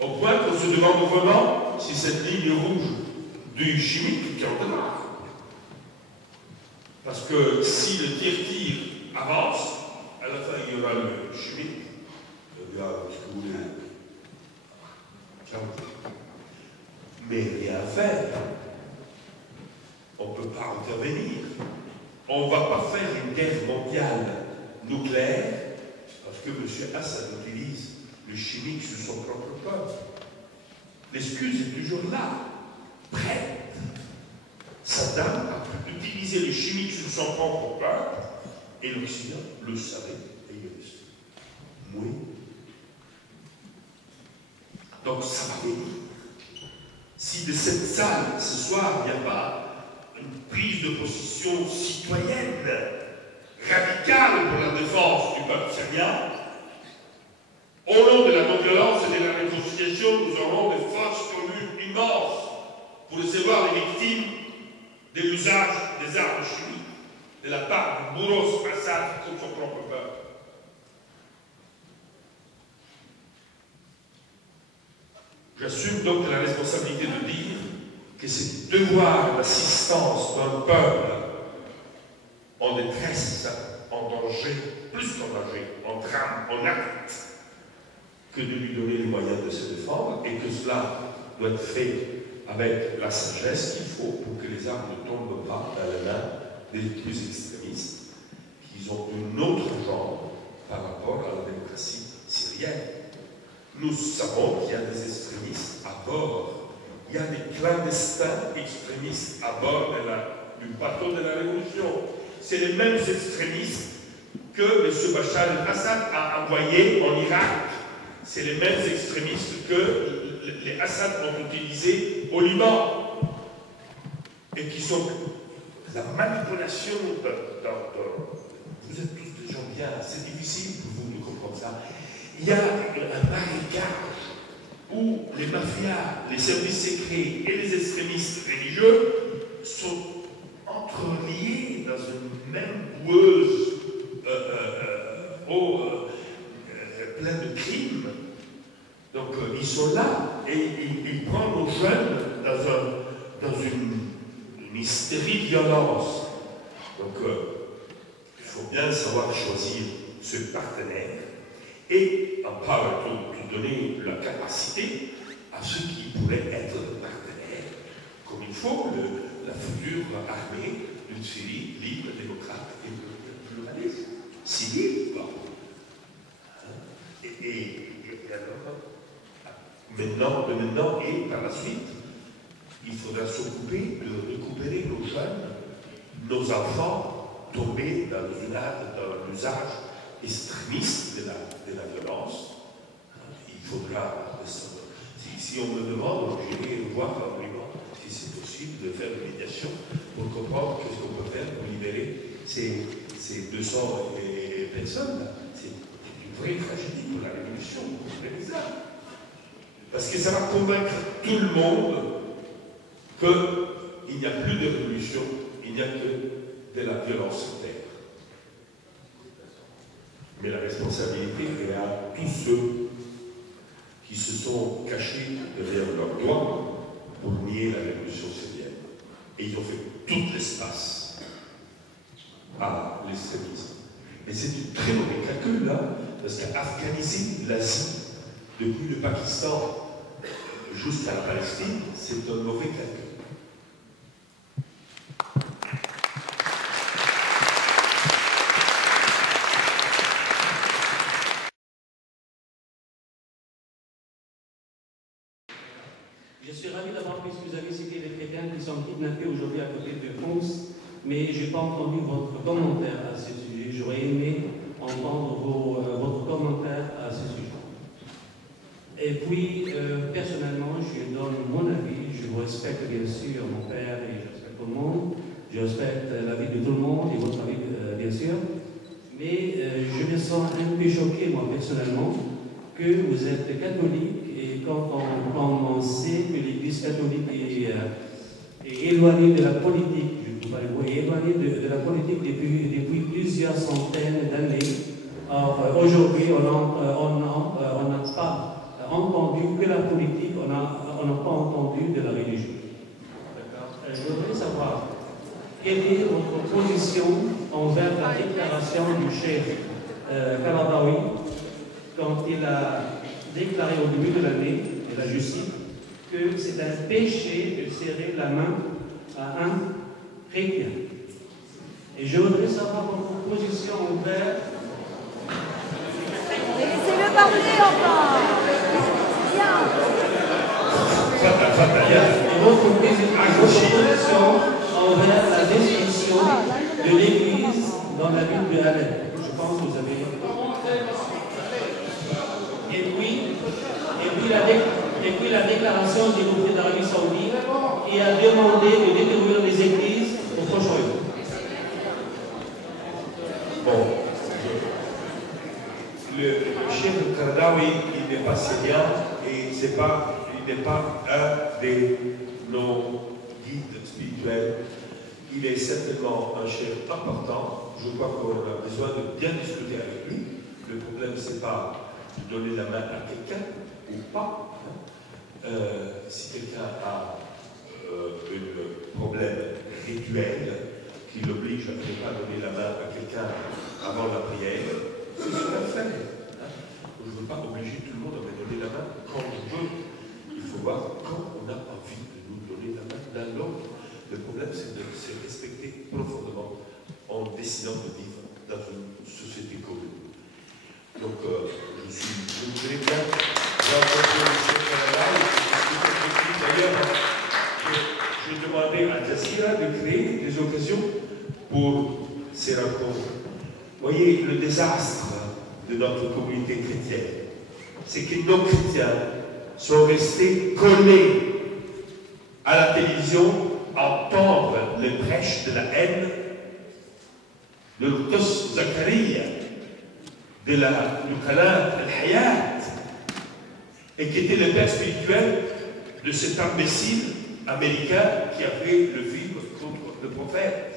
Au point qu'on se demande vraiment si cette ligne rouge du chimique tiendra. Parce que si le tir avance, à la fin il y aura le chimique. Il y aura ce que vous voulez. Mais rien à faire. On ne peut pas intervenir. On ne va pas faire une guerre mondiale nucléaire parce que M. Assad utilise le chimique sur son propre peuple. L'excuse est toujours là, prête. Saddam a pu utiliser le chimique sur son propre peuple et l'Occident le savait et il le sait. Oui. Donc ça va venir. Si de cette salle, ce soir, il n'y a pas une prise de position citoyenne radicale pour la défense du peuple syrien, au nom de la non-violence et de la réconciliation, nous aurons des forces communes immenses pour recevoir les victimes de l'usage des armes chimiques de la part de Bouros Assad contre son propre peuple. J'assume donc la responsabilité de dire que ces devoirs d'assistance d'un peuple en détresse, en danger, plus qu'en danger, en drame, en acte, que de lui donner les moyens de se défendre, et que cela doit être fait avec la sagesse qu'il faut pour que les armes ne tombent pas dans les mains des plus extrémistes, qui ont un autre genre par rapport à la démocratie syrienne. Nous savons qu'il y a des extrémistes à bord, il y a des clandestins extrémistes à bord du bateau de la Révolution. C'est les mêmes extrémistes que M. Bachar el-Assad a envoyés en Irak. C'est les mêmes extrémistes que les Assad ont utilisés au Liban et qui sont la manipulation vous êtes tous des gens bien, c'est difficile pour vous de comprendre ça. Il y a un marécage où les mafias, les services secrets et les extrémistes religieux sont entreliés dans une même boueuse pleine de crimes. Donc ils sont là et ils prennent nos jeunes dans une hystérie de violence. Donc il faut bien savoir choisir ce partenaire et en part de donner la capacité à ceux qui pourraient être des partenaires, comme il faut la future armée d'une Syrie libre, démocrate et pluraliste. Civile, bon. Et alors, maintenant et par la suite, il faudra s'occuper de récupérer nos jeunes, nos enfants tombés dans l'usage extrémiste de la violence. Il faudra, si on me demande, j'irai voir au Liban si c'est possible de faire une médiation pour comprendre ce qu'on peut faire pour libérer ces 200 personnes. C'est une vraie tragédie pour la révolution, c'est bizarre. Parce que ça va convaincre tout le monde qu'il n'y a plus de révolution, il n'y a que de la violence sur terre. Mais la responsabilité est à tous ceux qui se sont cachés derrière leurs doigts pour nier la révolution syrienne. Et ils ont fait tout l'espace à l'extrémisme. Mais c'est un très mauvais calcul là, parce qu'afghaniser l'Asie depuis le Pakistan jusqu'à la Palestine, c'est un mauvais calcul. mais je n'ai pas entendu votre commentaire à ce sujet. J'aurais aimé entendre votre commentaire à ce sujet. Et puis, personnellement, je donne mon avis. Je vous respecte bien sûr mon père et je respecte tout le monde. Je respecte l'avis de tout le monde et votre avis, bien sûr. Mais je me sens un peu choqué, moi, personnellement, que vous êtes catholique et quand on sait que l'Église catholique est éloignée de la politique, je ne peux pas le voir, est éloignée de la politique depuis plusieurs centaines d'années. Or, aujourd'hui, on n'a pas entendu que la politique, on n'a pas entendu de la religion. Je voudrais savoir quelle est votre position envers la déclaration du chef Karabaoui quand il a déclaré au début de l'année, et là je cite, que c'est un péché de serrer la main à un chrétien. Et je voudrais savoir votre position envers... Laissez-le parler encore. Et votre position envers la destruction de l'Église dans la ville de Alep. Je pense que vous avez... Et puis la déclaration du gouvernement d'Arabie Saoudite qui a demandé de détruire les églises au Proche-Orient. Bon. Le chef Karadawi, il n'est pas syrien et il n'est pas un de nos guides spirituels. Il est certainement un chef important. Je crois qu'on a besoin de bien discuter avec lui. Le problème, ce n'est pas de donner la main à quelqu'un ou pas. Si quelqu'un a un problème rituel qui l'oblige à ne pas donner la main à quelqu'un avant la prière, c'est ce qu'on fait. Je ne veux pas obliger tout le monde à me donner la main quand on veut. Il faut voir quand on a envie de nous donner la main l'un l'autre. Le problème, c'est de se respecter profondément en décidant de vivre dans une société commune. Donc, je voudrais bien rencontrer M. Canada et d'ailleurs, j'ai demandé à Jazeera de créer des occasions pour ces rencontres. Voyez, le désastre de notre communauté chrétienne, c'est que nos chrétiens sont restés collés à la télévision à entendre les prêches de la haine de l'Uqtas Zakaria, du Khalat al-Hayat, et qui était le père spirituel de cet imbécile américain qui a fait le film contre le prophète.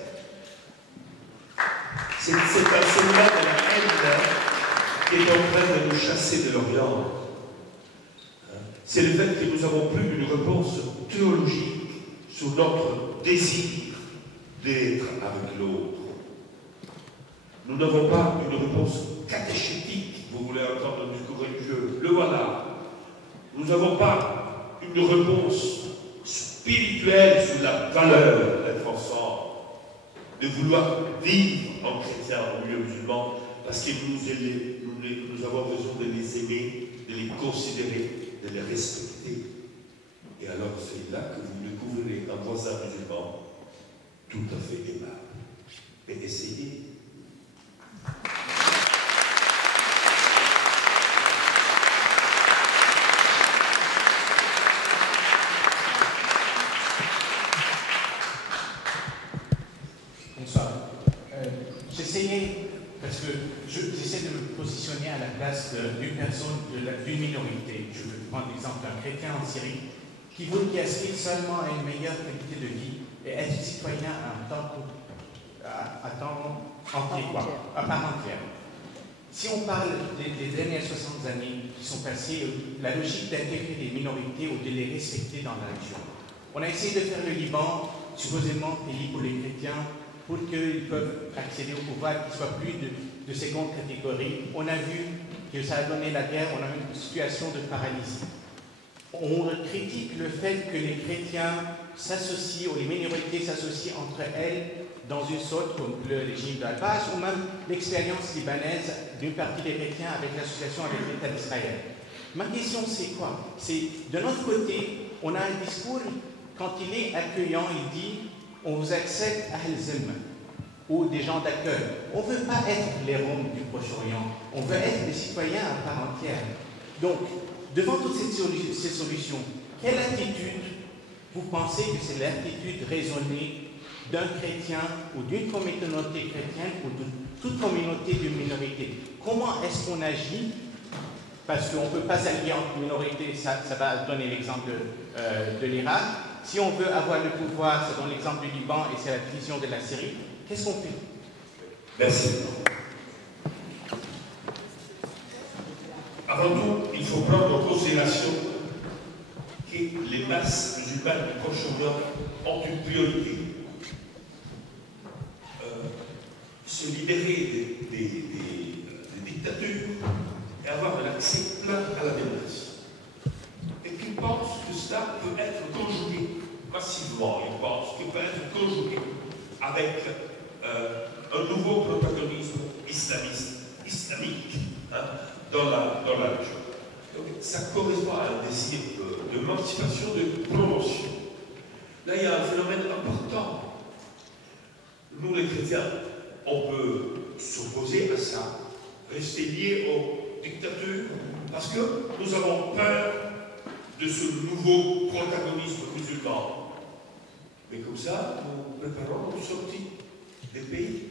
C'est un enseignement de la haine qui est en train de nous chasser de l'Orient. C'est le fait que nous n'avons plus une réponse théologique sur notre désir d'être avec l'autre. Nous n'avons pas une réponse catéchétique. Vous voulez entendre un discours religieux, le voilà. Nous n'avons pas une réponse spirituelle sur la valeur d'être ensemble, de vouloir vivre en chrétien, en milieu musulman, parce que nous avons besoin de les aimer, de les considérer, de les respecter. Et alors c'est là que vous découvrirez un voisin musulman tout à fait aimable. Mais essayez. Bonsoir. J'essayais, parce que j'essaie de me positionner à la place d'une personne, d'une minorité. Je vais prendre l'exemple d'un chrétien en Syrie qui aspire seulement à une meilleure qualité de vie et être citoyen à temps entier, à part entière. Si on parle des dernières 60 années qui sont passées, la logique d'intégrer les minorités ou de les respecter dans la région. On a essayé de faire le Liban, supposément pays pour les chrétiens, pour qu'ils peuvent accéder au pouvoir, qu'ils soient plus de seconde catégorie. On a vu que ça a donné la guerre, on a une situation de paralysie. On critique le fait que les chrétiens s'associent, ou les minorités s'associent entre elles dans une sorte comme le régime d'Al-Bas, ou même l'expérience libanaise d'une partie des chrétiens avec l'association avec l'État d'Israël. Ma question, c'est quoi? C'est, de notre côté, on a un discours, quand il est accueillant, il dit on vous accepte à Al-Zim ou des gens d'accueil. On ne veut pas être les Roms du Proche-Orient, on veut être des citoyens à part entière. Donc, devant toutes ces solutions, quelle attitude vous pensez que c'est l'attitude raisonnée d'un chrétien ou d'une communauté chrétienne ou de toute communauté d'une minorité? Comment est-ce qu'on agit? Parce qu'on ne peut pas s'allier entre minorités, ça va donner l'exemple de l'Irak. Si on veut avoir le pouvoir, ça donne l'exemple du Liban et c'est la division de la Syrie. Qu'est-ce qu'on fait? Merci. Avant tout, il faut prendre en considération que les masses musulmanes du Proche-Orient ont une priorité. Se libérer des dictatures et avoir un accès plein à la démocratie. Et qu'ils pensent que cela peut être conjugué massivement, ils pensent qu'il peut être conjugué avec un nouveau protagonisme islamique dans la région. Donc ça correspond à un désir d'émancipation, de promotion. Là, il y a un phénomène important. Nous, les chrétiens, on peut s'opposer à ça, rester liés aux dictatures, parce que nous avons peur de ce nouveau protagonisme musulman. Mais comme ça, nous préparons une sortie des pays.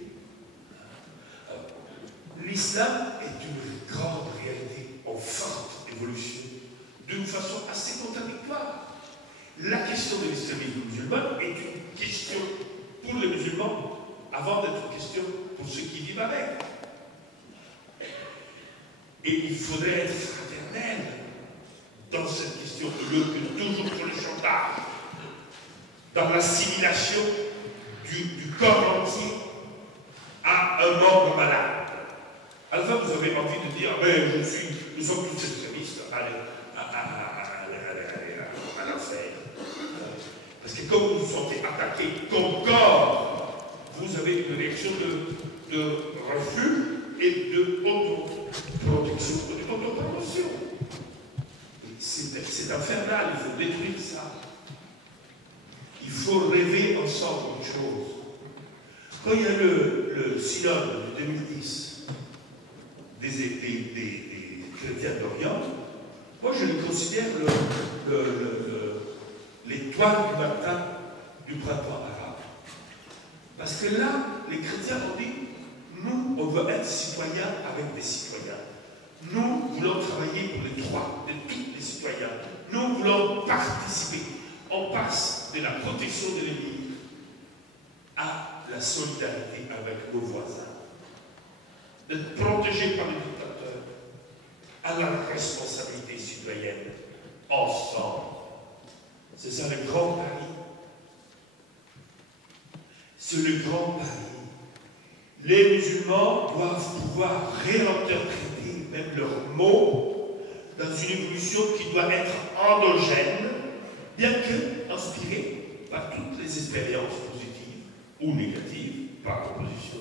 L'islam est une grande réalité en forte évolution, d'une façon assez contradictoire. La question de l'islamisme musulman est une question pour les musulmans avant d'être une question pour ceux qui vivent avec. Et il faudrait être fraternel dans cette question, au lieu que toujours sur le chantage, dans l'assimilation du corps entier à un membre malade. À la fin, vous avez envie de dire, mais nous sommes tous extrémistes, allez, à l'enfer. Parce que comme vous vous sentez attaqué comme corps, vous avez une réaction de refus et de autoprotection, de autopromotion. C'est infernal, il faut détruire ça. Il faut rêver ensemble une chose. Quand il y a le synode de 2010 des chrétiens d'Orient, moi je les considère l'étoile du matin du printemps arabe. Parce que là, les chrétiens ont dit, nous, on veut être citoyens avec des citoyens. Nous voulons travailler pour les droits de tous les citoyens. Nous voulons participer. On passe de la protection de l'ennemi à la solidarité avec nos voisins. D'être protégés par les dictateurs à la responsabilité citoyenne, ensemble. C'est ça le grand pari. C'est le grand pari. Les musulmans doivent pouvoir réinterpréter même leurs mots dans une évolution qui doit être endogène, bien que inspirée par toutes les expériences positives ou négatives, par opposition,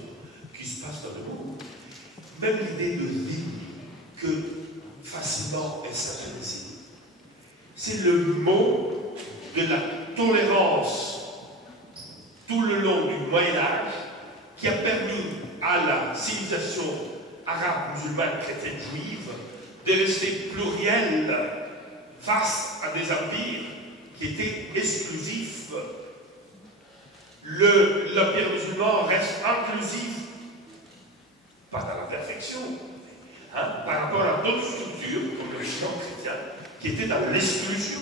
qui se passent dans le monde. Même l'idée de vie que facilement est sacralisée. C'est le mot de la tolérance tout le long du Moyen-Âge qui a permis à la civilisation arabe, musulmane, chrétienne, juive de rester plurielle face à des empires qui étaient exclusifs. L'empire musulman reste inclusif, pas dans la perfection, par rapport à d'autres structures, comme le l'islam chrétien, qui étaient dans l'exclusion.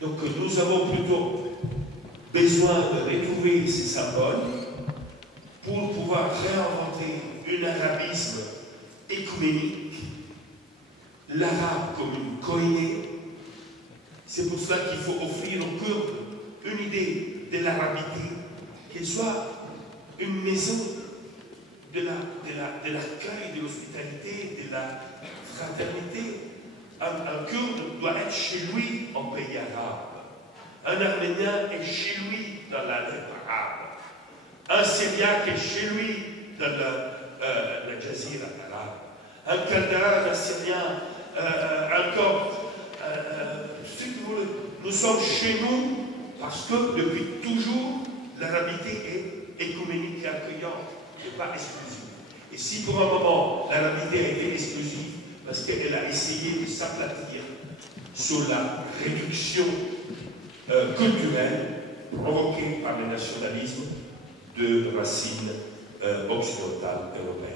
Donc nous avons plutôt besoin de retrouver ces symboles pour pouvoir réinventer un arabisme écuménique, l'arabe comme une koiné. C'est pour cela qu'il faut offrir au Kurdes une idée de l'arabité, qu'elle soit une maison de l'accueil, de l'hospitalité, de la fraternité. Un Kurde doit être chez lui en pays arabe. Un Arménien est chez lui dans la terre arabe. Un Syriaque est chez lui dans la Jazira arabe. Un Chaldéen, un Syrien, un Copte, ce que vous voulez. Nous sommes chez nous Parce que depuis toujours, l'arabité est écuménique et accueillante, et pas exclusive. Et si pour un moment, l'arabité a été exclusive, parce qu'elle a essayé de s'aplatir sur la réduction culturelle provoquée par le nationalisme de racines occidentales européennes.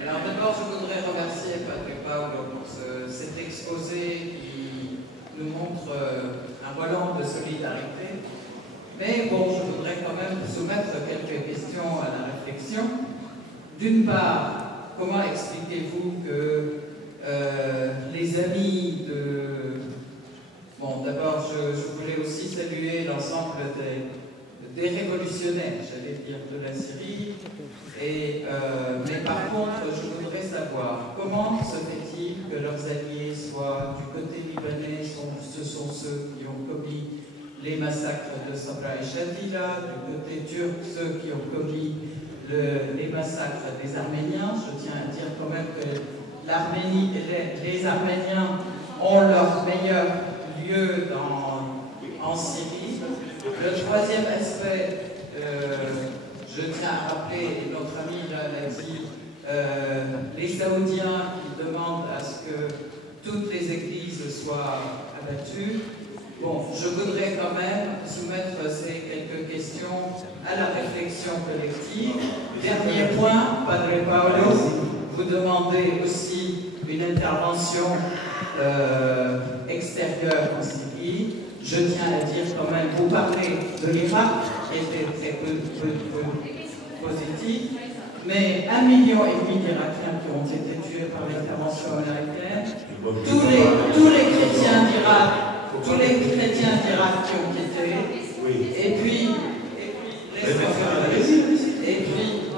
Alors d'abord, je voudrais remercier Padre Paolo pour cet exposé qui nous montre un volant de solidarité. Mais bon, je voudrais quand même soumettre quelques questions à la réflexion. D'une part, comment expliquez-vous que les amis de... Bon, d'abord, je voulais aussi saluer l'ensemble des révolutionnaires, j'allais dire, de la Syrie. Mais par contre, je voudrais savoir comment se fait-il que leurs alliés soient du côté libanais, ce sont ceux qui ont commis les massacres de Sabra et Shatila, du côté turc, ceux qui ont commis les massacres des Arméniens. Je tiens à dire quand même que l'Arménie et les Arméniens ont leur meilleur lieu en Syrie. Le troisième aspect, je tiens à rappeler, et notre ami l'a dit, les Saoudiens qui demandent à ce que toutes les églises soient abattues. Bon, je voudrais quand même soumettre ces quelques questions à la réflexion collective. Dernier point, Padre Paolo, vous demandez aussi une intervention extérieure en Syrie. Je tiens à dire quand même, vous parlez de l'Irak, qui était très positif, mais 1,5 million d'Irakiens qui ont été tués par l'intervention américaine, tous les chrétiens d'Irak, qui ont quitté, et puis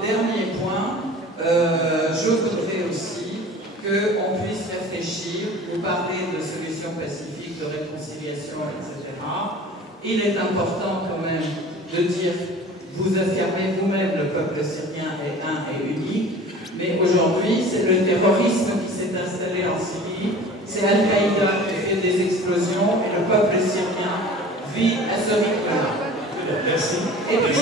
dernier point, je voudrais aussi qu'on puisse réfléchir, vous parlez de solutions pacifiques, de réconciliation, etc. Il est important quand même de dire, vous affirmez vous-même, le peuple syrien est un et unique, mais aujourd'hui, c'est le terrorisme qui s'est installé en Syrie, c'est Al-Qaïda qui fait des explosions, et le peuple syrien vit à ce rythme-là. Merci. Et puis,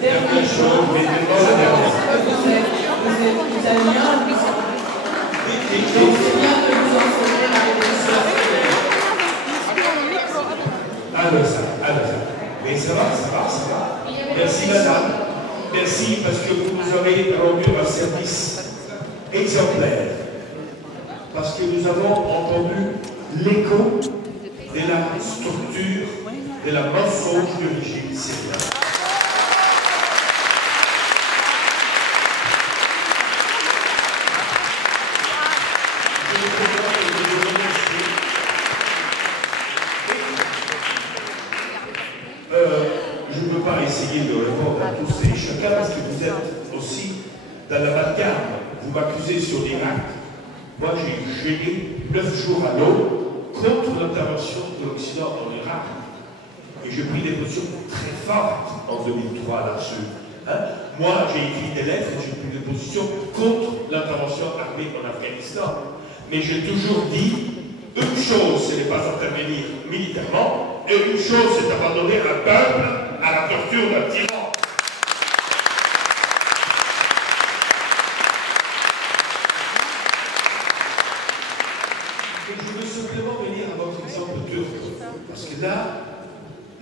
dernière chose, vous êtes italien, donc c'est bien de vous enseigner la révolution. Mais ça va. Merci madame. Merci parce que vous nous avez rendu un service exemplaire. Parce que nous avons entendu l'écho de la structure, de la mensonge du régime syrien. Je ne peux pas essayer de répondre à tous et chacun parce que vous êtes aussi dans la bagarre. Vous m'accusez sur l'Irak. Moi, j'ai gêné 9 jours à l'eau contre l'intervention de l'Occident en Irak. Et j'ai pris des positions très fortes en 2003 là-dessus. Moi, j'ai écrit des lettres et j'ai pris des positions contre l'intervention armée en Afghanistan. Mais j'ai toujours dit, une chose, ce n'est pas intervenir militairement, et une chose, c'est abandonner un peuple à la torture d'un tyran. Et je veux simplement venir à votre exemple turc, parce que là,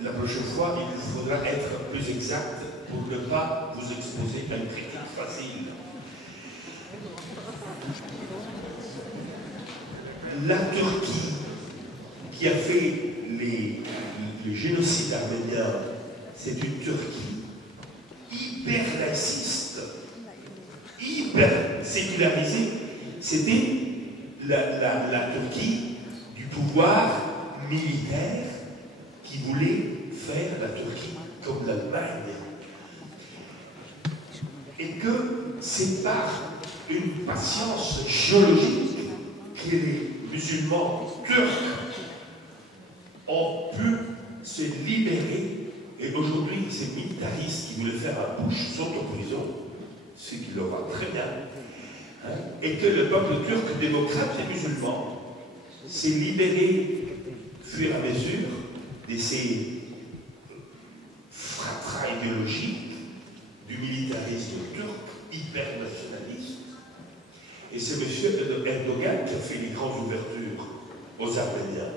la prochaine fois, il faudra être plus exact pour ne pas vous exposer à une critique facile. La Turquie, qui a fait le génocide arménien, c'est une Turquie hyper laïciste, hyper sécularisée. C'était la Turquie du pouvoir militaire qui voulait faire la Turquie comme l'Allemagne. Et que c'est par une patience géologique que les musulmans turcs ont pu se libérer, et aujourd'hui, ces militaristes qui voulaient faire un push sont en prison, ce qui leur va très bien, hein, et que le peuple turc démocrate et musulman s'est libéré au fur et à mesure de ces fratras idéologiques du militarisme turc, hyper-nationaliste. Et c'est M. Erdogan qui a fait les grandes ouvertures aux Arméniens.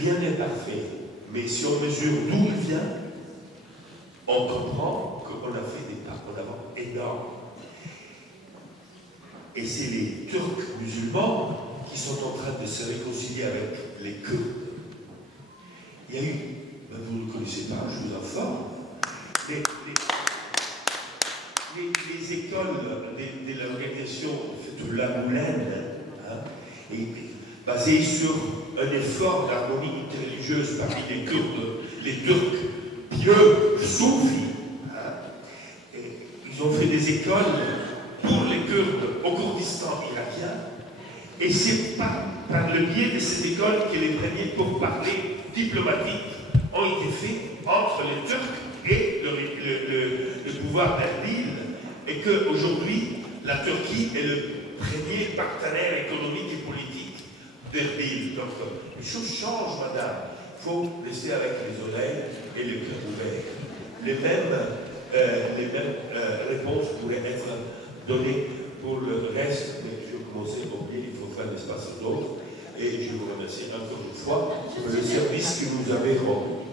Rien n'est parfait, mais si on mesure d'où il vient, on comprend qu'on a fait des pas en avant énormes. Et c'est les Turcs musulmans qui sont en train de se réconcilier avec les Kurdes. Il y a eu, ben vous ne le connaissez pas, je vous informe, les écoles de l'organisation Fethullah Gülen, hein, basées sur un effort d'harmonie interreligieuse parmi les Kurdes, les Turcs pieux, soufis. Hein, ils ont fait des écoles pour les Kurdes au Kurdistan irakien, et c'est par le biais de ces écoles que les premiers pourparlers diplomatiques ont été faits entre les Turcs et le pouvoir d'Erbil, et qu'aujourd'hui, la Turquie est le premier partenaire économique et politique d'Erbil. Donc, les choses changent, madame. Il faut rester avec les oreilles et les cœurs ouverts. Les mêmes réponses pourraient être données pour le reste, mais je vais commencer à oublier, il faut faire l'espace aux autres. Et je vous remercie encore une fois pour le service que vous avez rendu.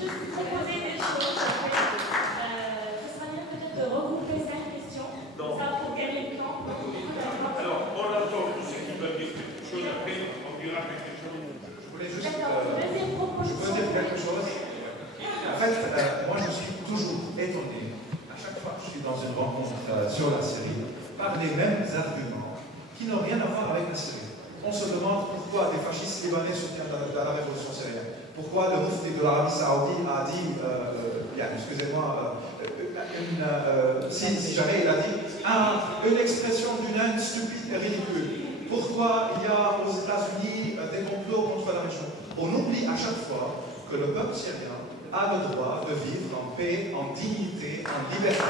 Juste proposer des choses. Ce serait bien peut-être de regrouper 5 questions. Non. Ça pour gagner le temps. Alors, on attend tous ceux qui veulent dire quelque chose, après on dira quelque chose. Je voulais juste Deuxième proposition. dire quelque chose. En fait, moi je suis toujours étonné, à chaque fois que je suis dans une rencontre sur la Syrie, par les mêmes arguments qui n'ont rien à voir avec la Syrie. On se demande pourquoi des fascistes libanais soutiennent la révolution syrienne. Pourquoi le mufti de l'Arabie Saoudite a dit, excusez-moi, si jamais il a dit une expression d'une haine stupide et ridicule. Pourquoi il y a aux États-Unis des complots contre la région? On oublie à chaque fois que le peuple syrien a le droit de vivre en paix, en dignité, en liberté.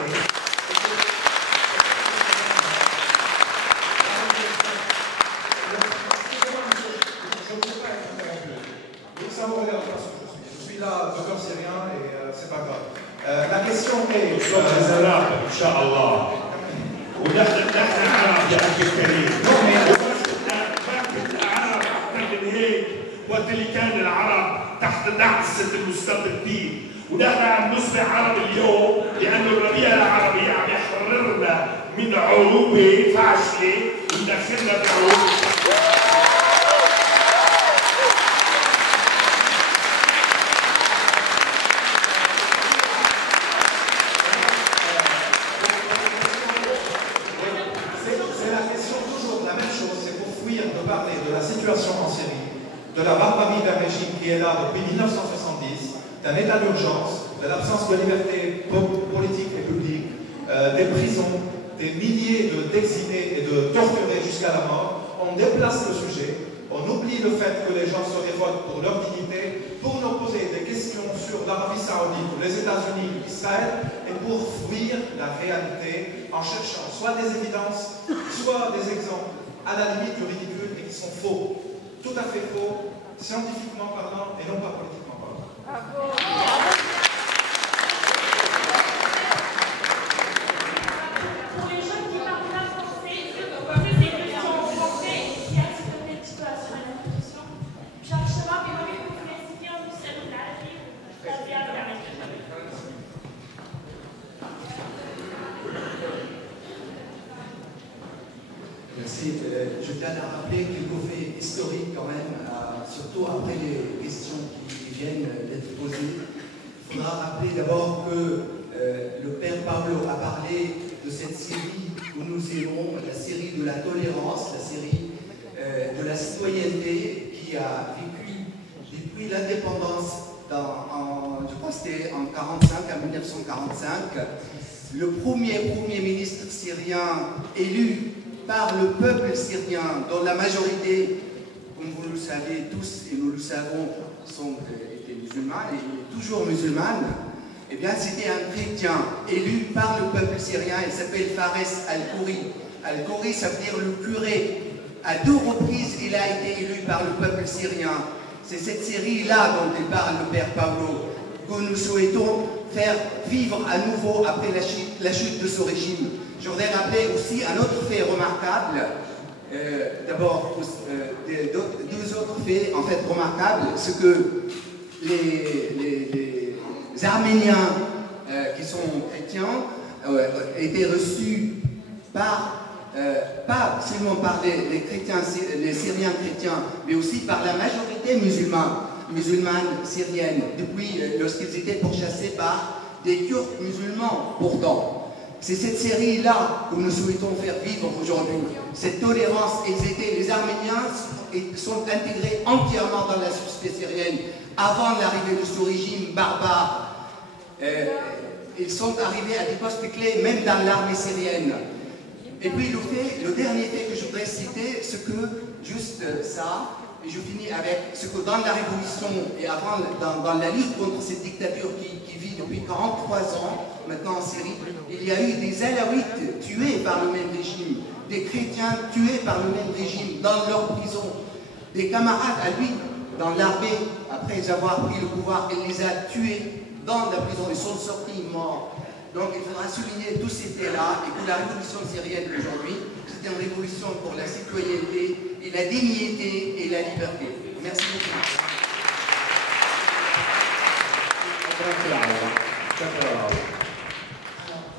Je suis là, docteur syrien, et c'est pas grave. La question est... Inch'Allah. ونحن عرب يا اخي الكريم. وقت اللي كان العرب تحت دعسة المستبدين، ونحن عم نصبح عرب اليوم لأنه الربيع العربي عم يحررنا من عروبة فاشلة ويدخلنا بعروبة. En Syrie, de la barbarie d'un régime qui est là depuis 1970, d'un état d'urgence, de l'absence de liberté politique et publique, des prisons, des milliers d'exilés et de torturés jusqu'à la mort. On déplace le sujet, on oublie le fait que les gens se révoltent pour leur dignité, pour nous poser des questions sur l'Arabie Saoudite, les États-Unis, Israël, et pour fuir la réalité en cherchant soit des évidences, soit des exemples à la limite du ridicule et qui sont faux, tout à fait faux, scientifiquement parlant et non pas politiquement parlant. Bravo. Pour les jeunes qui parlent pas français, je peux poser des questions en français et qui activent un petit peu sur la discussion. Jacques Chirac est venu pour l'expliquer du cellulaire. Merci. Je tiens à rappeler quelques faits historiques quand même, surtout après les questions qui viennent d'être posées. Il faudra rappeler d'abord que le père Paolo a parlé de cette série où nous aimons, la série de la tolérance, la série de la citoyenneté qui a vécu depuis l'indépendance, je crois que c'était en 1945, le premier ministre syrien élu par le peuple syrien, dont la majorité, comme vous le savez tous et nous le savons, était musulman et il est toujours musulmane. Eh bien, c'était un chrétien élu par le peuple syrien. Il s'appelle Fares al-Khouri. Al-Khouri, ça veut dire le curé. À 2 reprises, il a été élu par le peuple syrien. C'est cette série-là dont il parle le père Paolo, que nous souhaitons faire vivre à nouveau après la chute de ce régime. Je voudrais rappeler aussi un autre fait remarquable. D'abord, 2 autres faits en fait remarquables. Ce que les Arméniens qui sont chrétiens étaient reçus par, pas seulement par les chrétiens, les Syriens chrétiens, mais aussi par la majorité musulmane syrienne, depuis lorsqu'ils étaient pourchassés par des Kurdes musulmans pourtant. C'est cette série-là que nous souhaitons faire vivre aujourd'hui. Cette tolérance, les Arméniens sont intégrés entièrement dans la société syrienne avant l'arrivée de ce régime barbare. Ils sont arrivés à des postes clés, même dans l'armée syrienne. Et puis le dernier fait que je voudrais citer, c'est que, juste ça, et je finis avec ce que dans la Révolution et avant, dans la lutte contre cette dictature qui vit depuis 43 ans, maintenant en Syrie, il y a eu des Alaouites tués par le même régime, des chrétiens tués par le même régime dans leur prison, des camarades à lui dans l'armée, après avoir pris le pouvoir, il les a tués dans la prison, ils sont sortis morts. Donc il faudra souligner tous ces faits-là et que la révolution syrienne aujourd'hui, c'est une révolution pour la citoyenneté et la dignité et la liberté. Merci beaucoup.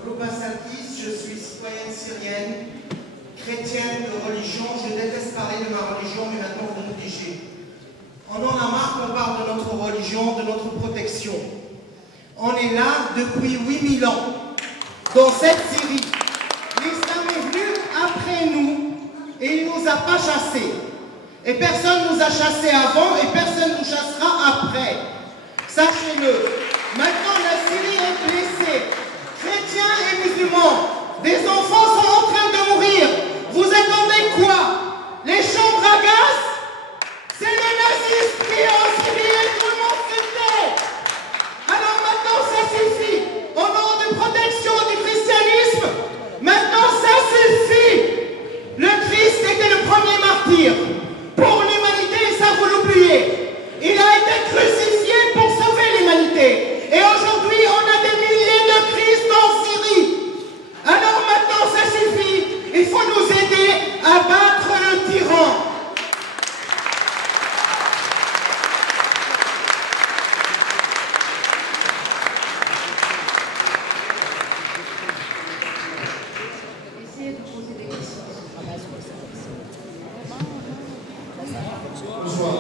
Rouba Sarkis, je suis citoyenne syrienne, chrétienne de religion. Je déteste parler de ma religion, mais maintenant vous m'obligez. On en a marre qu'on parle de notre religion, de notre protection. On est là depuis 8000 ans, dans cette Syrie. L'islam est venu après nous et il ne nous a pas chassés. Et personne ne nous a chassés avant et personne ne nous chassera après. Sachez-le. Maintenant, la Syrie est blessée. Chrétiens et musulmans, des enfants sont en train de mourir. Vous attendez quoi? Les chambres à gaz? C'est le nazisme qui est en Syrie et tout le monde se tait. Alors maintenant, ça suffit. Au nom de protection du christianisme, maintenant ça suffit. Le Christ était le premier martyr pour l'humanité et ça vous l'oubliez. Il a été crucifié pour sauver l'humanité. Et aujourd'hui, on a des milliers de Christ en Syrie. Alors maintenant, ça suffit. Il faut nous aider à battre le tyran. Essayez de poser des questions. Bonsoir.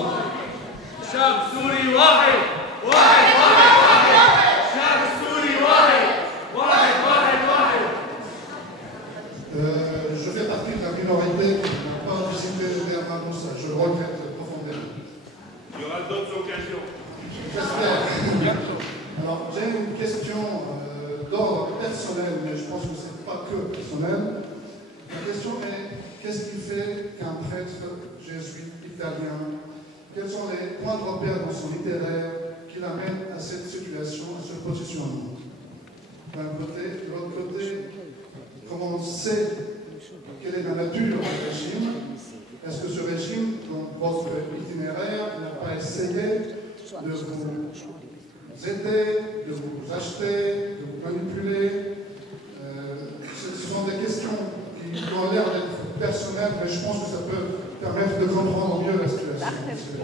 Je fais partie de la minorité qui n'a pas visité Bernard Moussa. Je le regrette profondément. Il y aura d'autres occasions. J'espère. Alors, j'ai une question d'ordre personnel, mais je pense que ce n'est pas que personnel. La question est, qu'est-ce qui fait qu'un prêtre jésuite italien, quels sont les points de repère dans son littéraire qui l'amènent à cette situation, à ce positionnement? D'un côté, de l'autre côté, comment on sait quelle est la nature du régime? Est-ce que ce régime, dans votre itinéraire, n'a pas essayé de vous aider, de vous acheter, de vous manipuler? Ce sont des questions qui ont l'air d'être personnelles, mais je pense que ça peut permettre de comprendre mieux la situation.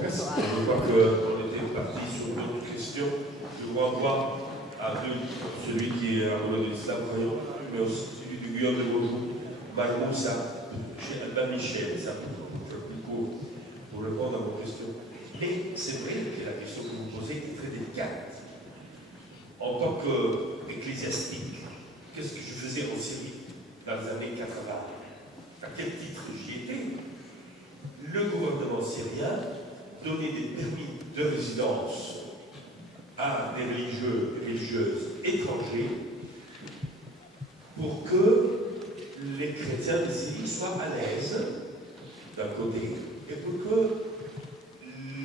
Merci. Je crois qu'on était parti sur d'autres questions. Je vous renvoie à celui qui est amoureux de l'islam, mais aussi celui du Guyane de Beaujou, Barmoussa, chez Albin Michel, ça pour faire plus court, pour répondre à vos questions. Mais c'est vrai que la question que vous posez est très délicate. En tant qu'ecclésiastique, qu'est-ce que je faisais en Syrie dans les années 80? À quel titre j'y étais? Le gouvernement syrien donnait des permis de résidence à des religieux et religieuses étrangers pour que les chrétiens de Syrie soient à l'aise d'un côté et pour que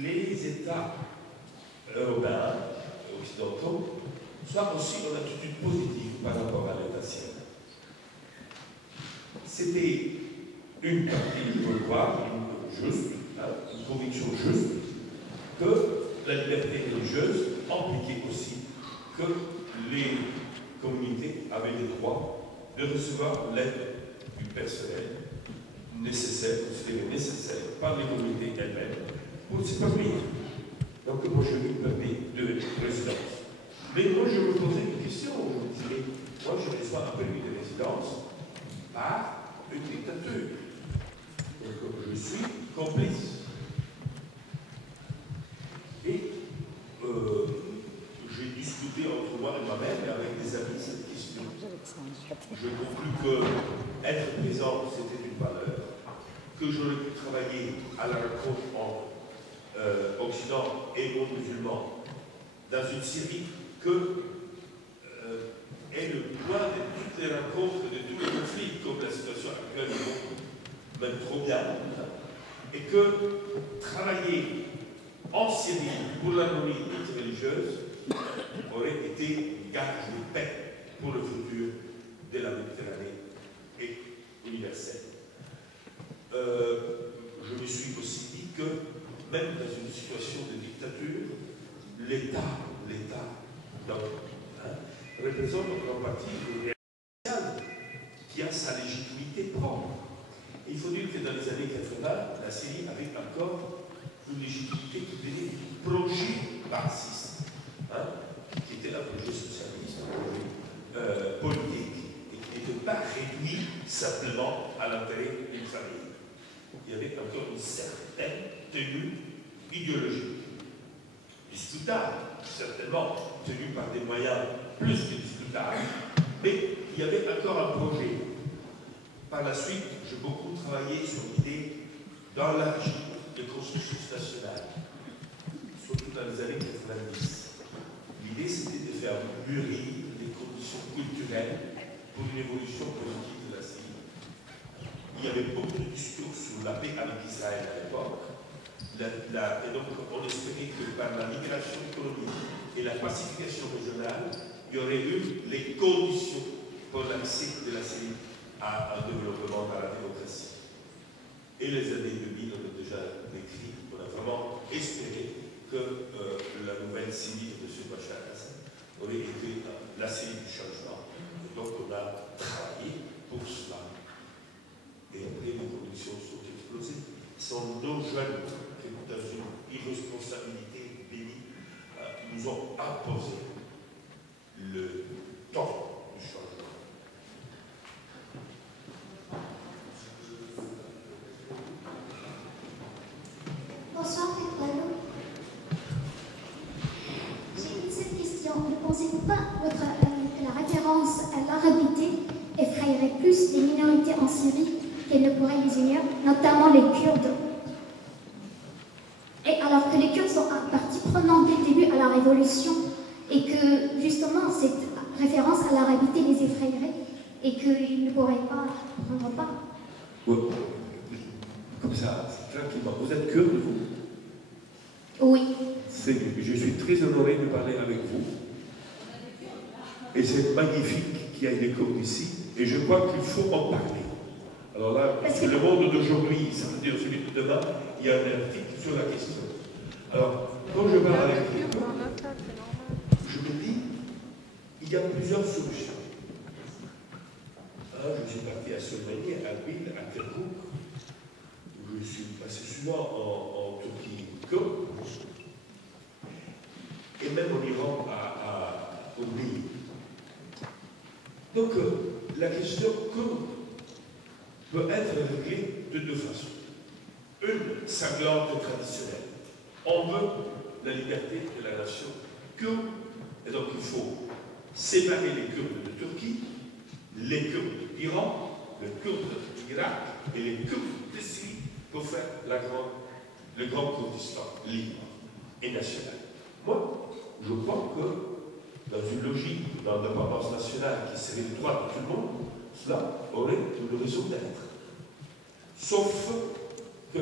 les États soit aussi une attitude positive par rapport à l'État syrien. C'était une partie du pouvoir, une conviction juste, que la liberté religieuse impliquait aussi que les communautés avaient le droit de recevoir l'aide du personnel nécessaire, considéré nécessaire par les communautés elles-mêmes pour s'épanouir. Donc moi je me permets de résidence. Mais moi je me posais une question, je me disais, moi je reçois un permis de résidence par une dictature. Donc je suis complice. Et j'ai discuté entre moi et ma mère et avec des amis cette question. Je conclus que être présent, c'était une valeur, que j'aurais pu travailler à la rencontre entre Occident et monde musulman dans une Syrie que est le point de toutes les rencontres, de tous les conflits, comme la situation actuelle même trop bien, et que travailler en Syrie pour l'harmonie interreligieuse aurait été une gage de paix pour le futur de la Méditerranée et universelle. Je me suis aussi dit que même dans une situation de dictature, l'État représente en partie une réalité sociale qui a sa légitimité propre. Il faut dire que dans les années 80, la Syrie avait encore une légitimité qui venait du projet marxiste, qui était un projet socialiste, un projet politique, et qui n'était pas réduit simplement à l'intérêt d'une famille. Il y avait encore une certaine tenue idéologique, discutable, certainement tenue par des moyens plus que discutables, mais il y avait encore un projet. Par la suite, j'ai beaucoup travaillé sur l'idée dans la région de construction nationale, surtout dans les années 90. L'idée, c'était de faire mûrir les conditions culturelles pour une évolution positive de la Syrie. Il y avait beaucoup de discours sur la paix avec Israël à l'époque, et donc on espérait que par la migration économique et la pacification régionale, il y aurait eu les conditions pour l'accès de la Syrie à un développement dans la démocratie. Et les années 2000, on a déjà décrit, on a vraiment espéré que la nouvelle Syrie de M. Bachar al-Assad aurait été la Syrie du changement. Et donc on a travaillé pour cela. Et après, les conditions sont explosées. Ce sont nos jeunes qui, dans une irresponsabilité bénie, nous ont imposé le temps du changement. Bonsoir, Pedro. J'ai une seule question. Ne pensez-vous pas que la référence à l'arabité effrayerait plus les minorités en Syrie qu'elle ne pourrait les unir, notamment les Kurdes? Et alors que les Kurdes sont partie prenante dès le début à la révolution, et que justement cette référence à l'arabité les effrayerait, et qu'ils ne pourraient pas prendre part. Ouais. Comme ça, tranquillement. Vous êtes kurde, vous? Oui. Je suis très honoré de parler avec vous. Et c'est magnifique qu'il y ait des Kurdes ici. Et je crois qu'il faut en parler. Alors là, sur le monde d'aujourd'hui, ça veut dire celui de demain, il y a un article sur la question. Alors, quand je parle avec les Kurdes, je me dis, il y a plusieurs solutions. Je suis parti à Solmani, à Erbil, à Kirkuk, où je suis passé souvent en Turquie kurde, et même en Iran, au Libye. Donc, la question kurde peut être réglée de deux façons. Une sanglante et traditionnelle. On veut la liberté de la nation kurde, et donc il faut séparer les Kurdes de Turquie, les Kurdes d'Iran, les Kurdes d'Irak et les Kurdes de Syrie pour faire le grand Kurdistan libre et national. Moi, je crois que dans une logique d'indépendance nationale qui serait le droit de tout le monde, cela aurait tout le raison d'être. Sauf que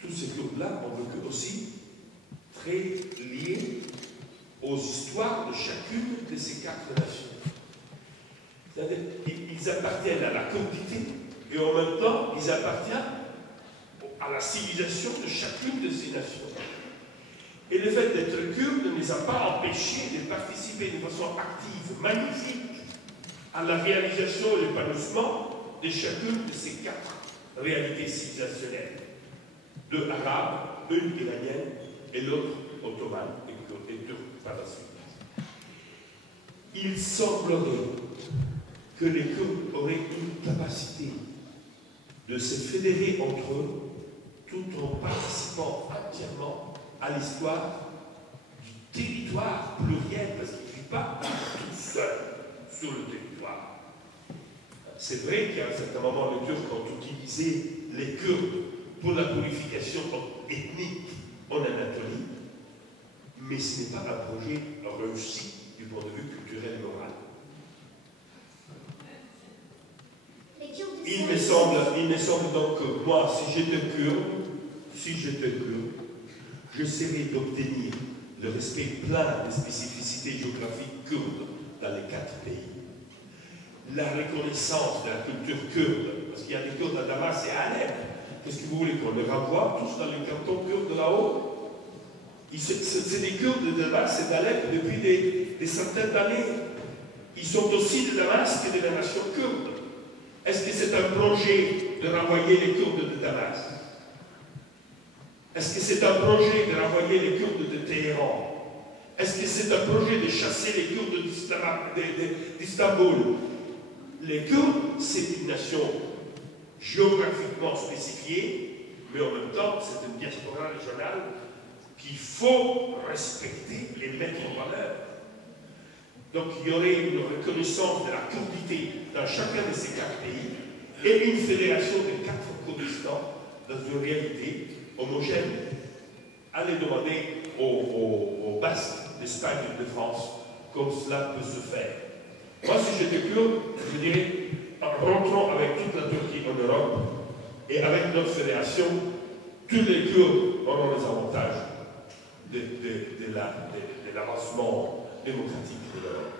tous ces Kurdes-là, on veut aussi très liés aux aux histoires de chacune de ces 4 nations. C'est-à-dire qu'ils appartiennent à la quantité et en même temps, ils appartiennent à la civilisation de chacune de ces nations. Et le fait d'être kurde ne les a pas empêchés de participer de façon active, magnifique, à la réalisation et l'épanouissement de chacune de ces 4 réalités civilisationnelles. 2 arabes, une iranienne et l'autre ottomane et turque par la suite. Il semblerait que les Kurdes auraient une capacité de se fédérer entre eux tout en participant entièrement à l'histoire du territoire pluriel, parce qu'ils ne vivent pas tout seuls sur le territoire. C'est vrai qu'à un certain moment, les Turcs ont utilisé les Kurdes pour la purification ethnique en Anatolie, mais ce n'est pas un projet réussi du point de vue culturel et moral. Il me semble donc que moi, si j'étais kurde, j'essaierais d'obtenir le respect plein des spécificités géographiques kurdes dans les 4 pays. La reconnaissance de la culture kurde, parce qu'il y a des Kurdes à Damas et à Alep. Qu'est-ce que vous voulez qu'on les renvoie tous dans les cantons kurdes de là-haut? C'est des Kurdes de Damas et d'Alep depuis des centaines d'années. Ils sont aussi de Damas et de la nation kurde. Est-ce que c'est un projet de renvoyer les Kurdes de Damas? Est-ce que c'est un projet de renvoyer les Kurdes de Téhéran? Est-ce que c'est un projet de chasser les Kurdes d'Istanbul? Les Kurdes, c'est une nation géographiquement spécifiée, mais en même temps, c'est une diaspora régionale qu'il faut respecter et mettre en valeur. Donc il y aurait une reconnaissance de la kurdité dans chacun de ces 4 pays et une fédération des 4 Kurdistans dans une réalité homogène. Allez demander aux Basques d'Espagne et de France comme cela peut se faire. Moi, si j'étais kurde, je dirais, rentrons avec toute la Turquie en Europe et avec notre fédération, tous les Kurdes auront les avantages de l'avancement démocratique de l'Europe.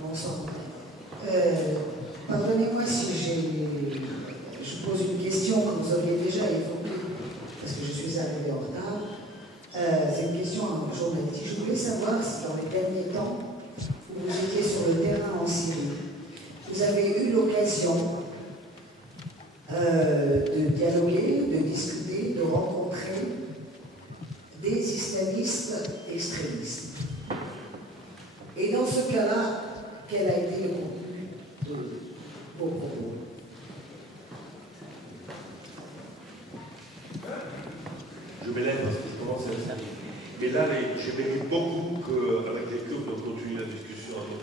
Bonsoir. Pardonnez-moi si je pose une question que vous auriez déjà évoquée, parce que je suis arrivée en retard. C'est une question à un journaliste. Je voulais savoir si dans les derniers temps, vous étiez sur le terrain en Syrie, vous avez eu l'occasion de dialoguer, de discuter, de rencontrer des islamistes extrémistes. Et dans ce cas-là, quel a été le contenu de vos propos? Je m'élève parce que je commence à le. Mais là, j'aimerais beaucoup qu'avec les Kurdes, on continue la discussion avec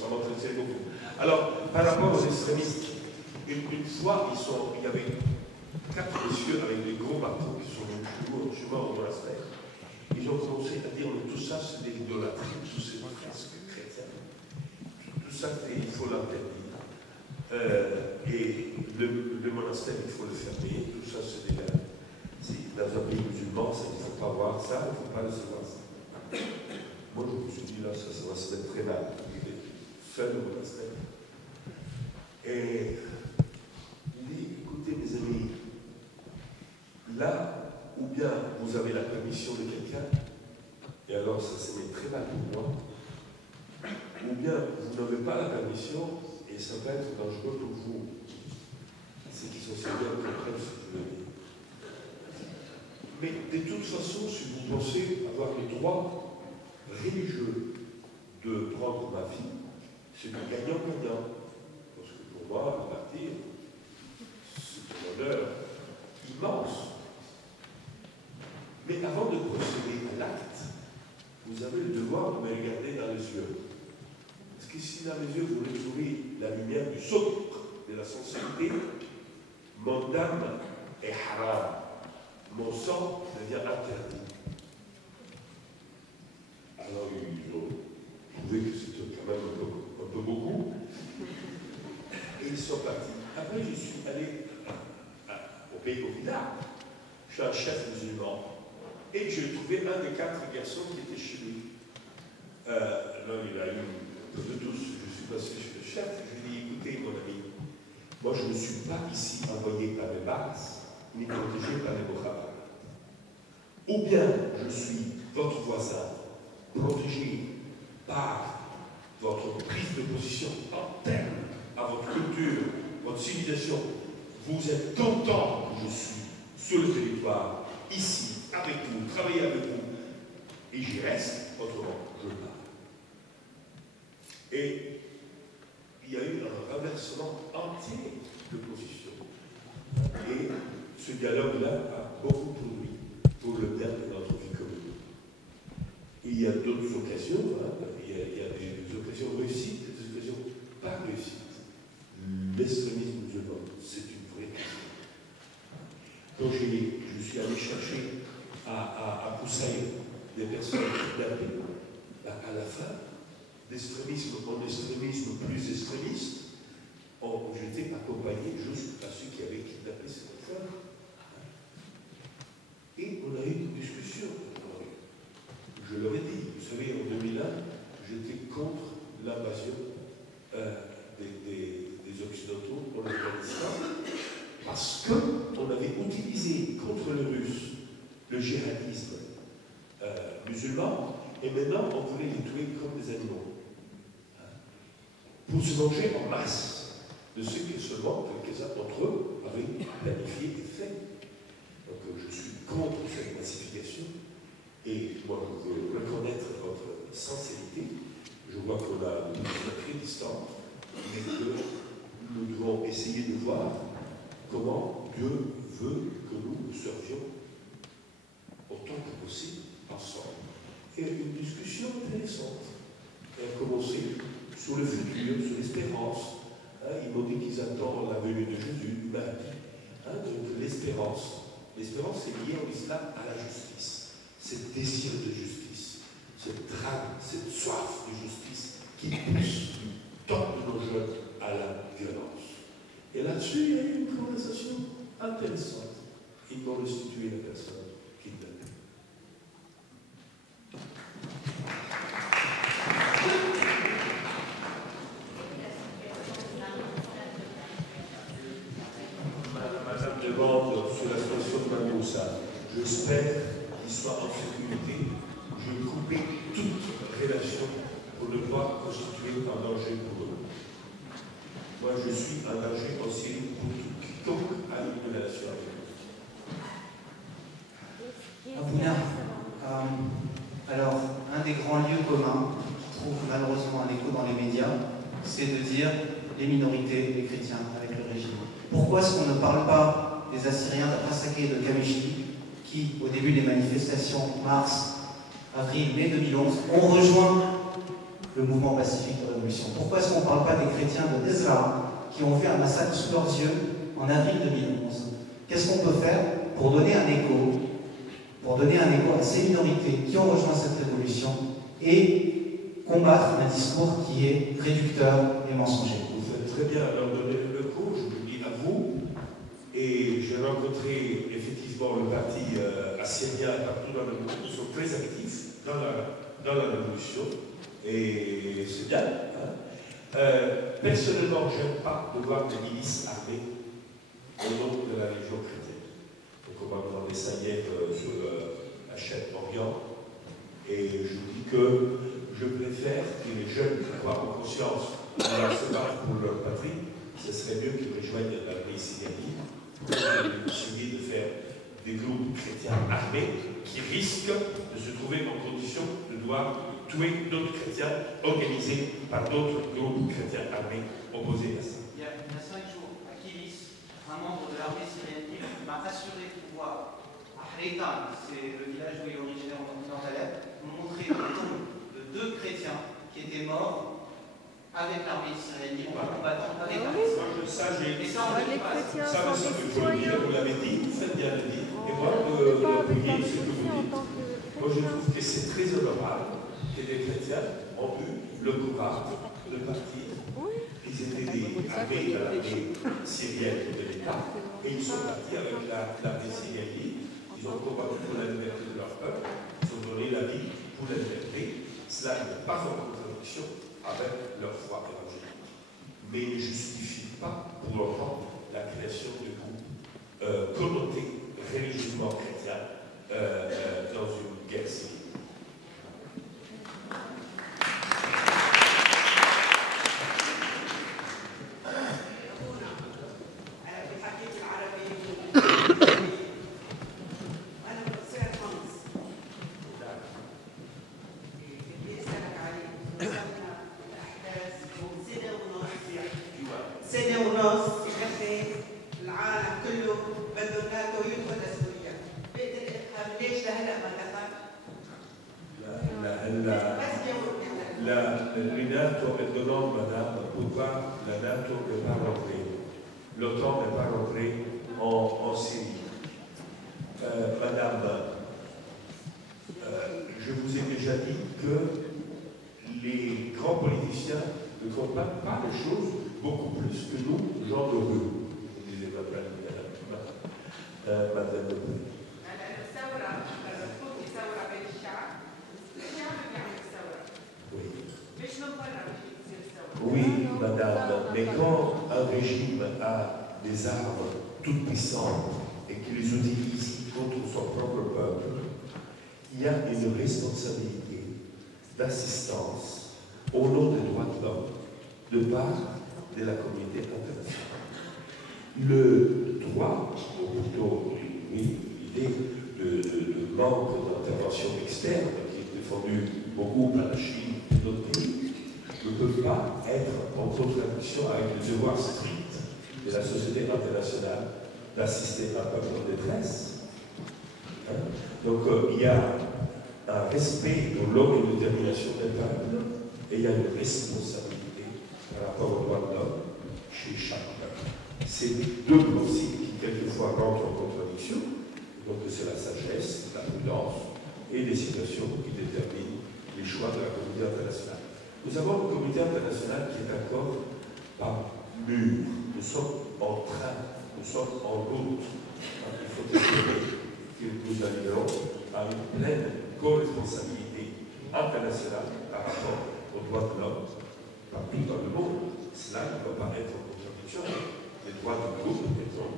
ça m'intéressait beaucoup. Alors, par rapport aux extrémistes, une fois, il y avait 4 messieurs avec des gros bateaux qui sont venus chez moi au monastère. Ils ont commencé à dire mais tout ça, c'est de l'idolâtrie, tout c'est presque chrétien. Tout ça, il faut l'interdire. Et le monastère, il faut le fermer. Tout ça, c'est dans un pays musulman, il ne faut pas voir ça, il ne faut pas recevoir ça. Moi, je me suis dit, là, ça va se mettre très mal. Il est seul au monastère. Et il dit, écoutez, mes amis, là, ou bien vous avez la permission de quelqu'un, et alors ça se met très mal pour moi, ou bien vous n'avez pas la permission, et ça peut être dangereux pour vous. C'est qu'ils sont si bien comprennent ce que je veux dire. Mais de toute façon, si vous pensez avoir le droit religieux de prendre ma vie, c'est du gagnant-gagnant. Parce que pour moi, partir, c'est un honneur immense. Mais avant de procéder à l'acte, vous avez le devoir de me regarder dans les yeux. Parce que si dans les yeux vous retrouvez la lumière du souk, de la sincérité, mon âme est haram. Mon sang devient interdit. Alors ils ont trouvé que c'était quand même un peu beaucoup. ils sont partis. Après, je suis allé au pays Ovida. Je suis un chef musulman. Et j'ai trouvé un des 4 garçons qui était chez lui. Non, il a eu un peu de tous. Je suis passé chez le chef. Je lui ai dit, écoutez, mon ami, moi, je ne suis pas ici envoyé par les bases, ni protégé par les Mohammad. Ou bien je suis votre voisin, protégé par votre prise de position en termes à votre culture, votre civilisation. Vous êtes content que je suis sur le territoire, ici, avec vous, travailler avec vous, et j'y reste, autrement, je pars. Et il y a eu un renversement entier de position. Et ce dialogue-là a beaucoup produit pour le bien de notre vie commune. Il y a d'autres occasions, hein, il y a des occasions réussites et des occasions pas réussites. L'extrémisme musulman, c'est une vraie question. Quand je suis allé chercher à Koussaï des personnes kidnappées, à la fin, l'extrémisme en extrémisme plus extrémiste, j'étais accompagné juste à ceux qui avaient kidnappé ces personnes. Et on a eu une discussion. Je leur ai dit, vous savez, en 2001, j'étais contre l'invasion des Occidentaux en Afghanistan parce qu'on avait utilisé contre les Russes le djihadisme musulman et maintenant on voulait les tuer comme des animaux pour se venger en masse de ce que seulement quelques-uns d'entre eux avaient planifié et fait. Donc je suis contre cette massification et moi je veux reconnaître votre sincérité. Je vois qu'on a une position très distante, mais que nous devons essayer de voir comment Dieu veut que nous servions autant que possible ensemble. Et une discussion intéressante qui a commencé sur le futur, sur l'espérance. Ils m'ont dit qu'ils attendent la venue de Jésus, du Mahdi. Donc l'espérance. L'espérance est liée en islam à la justice. C'est désir de justice, cette drame, cette soif de justice qui pousse tant de nos jeunes à la violence. Et là-dessus, il y a eu une conversation intéressante. Ils m'ont restitué la personne kidnappée. Madame demande sur la situation de Mamoussa. J'espère qu'il soit en sécurité. Je vais couper toute relation pour ne pas constituer un danger pour eux. Moi, je suis un danger en Syrie pour quiconque a une relation avec eux. Abouna, alors, un des grands lieux communs qui trouve malheureusement un écho dans les médias, c'est de dire les minorités, les chrétiens avec le régime. Pourquoi est-ce qu'on ne parle pas des Assyriens d'Aprasake et de Kamishli qui, au début des manifestations, mars, avril, mai 2011, ont rejoint le mouvement pacifique de révolution? Pourquoi est-ce qu'on ne parle pas des chrétiens de Ezra qui ont vu un massacre sous leurs yeux en avril 2011? Qu'est-ce qu'on peut faire pour donner un écho à ces minorités qui ont rejoint cette révolution et combattre un discours qui est réducteur et mensonger? Vous faites très bien à leur donner le coup, je vous le dis à vous. Et j'ai rencontré effectivement le parti assyrien partout dans le monde. Ils sont très actifs dans la révolution. Et c'est bien. Personnellement, je n'aime pas de voir des milices armées au nom de la religion chrétienne. Donc on va demander Saïev sur la chaîne Orient. Et je vous dis que je préfère que les jeunes qui croient en conscience se battent pour leur patrie. Ce serait mieux qu'ils rejoignent l'armée syrienne. Il suffit de faire des groupes chrétiens armés qui risquent de se trouver en condition de devoir tuer d'autres chrétiens organisés par d'autres groupes chrétiens armés opposés à ça. Il y a 5 jours, à Kilis, un membre de l'armée syrienne m'a assuré pouvoir, à Hreitan, c'est le village où il est originaire dans Alep, m'ont montré le tombe de 2 chrétiens qui étaient morts avec l'armée syrienne, en combattant avec l'armée syrienne. Ça, j'ai et ça, on va les chrétiens ça, vous l'avez dit, vous faites bien de le dire. Et moi, prier ce que vous dites. Moi, je trouve que c'est très honorable que les chrétiens ont eu le courage de partir. Ils étaient des armée de l'armée syrienne de l'État, et ils sont partis avec l'armée syrienne. Ils ont combattu pour la liberté de leur peuple, ils ont donné la vie pour la liberté. Cela n'est pas en contradiction avec leur foi évangélique. Mais il ne justifie pas pour autant la création de groupes connotés religieusement chrétiens dans une guerre civile. L'OTAN n'est pas rentré en Syrie. Madame, je vous ai déjà dit que les grands politiciens ne comprennent pas les choses beaucoup plus que nous, gens de rue. Vous disiez madame Le Pen. Oui, madame, mais quand un régime a des armes toutes puissantes et qu'il les utilise contre son propre peuple, il y a une responsabilité d'assistance au nom des droits de l'homme de part de la communauté internationale. Le droit, ou plutôt l'idée de manque d'intervention externe qui est défendue beaucoup par la Chine et d'autres pays, ne peut pas être en contradiction avec le devoir strict de la société internationale d'assister un peuple en détresse. Donc il y a un respect de l'autodétermination des peuples et il y a une responsabilité par rapport aux droits de l'homme chez chaque peuple. C'est deux principes qui quelquefois rentrent en contradiction, donc c'est la sagesse, la prudence et les situations qui déterminent les choix de la communauté internationale. Nous avons une communauté internationale qui est encore pas mûre. Nous sommes en train, nous sommes en route. Il faut espérer que nous arriverons à une pleine co-responsabilité internationale par rapport aux droits de l'homme partout dans le monde. Cela ne peut pas être en contradiction. Les droits du groupe étant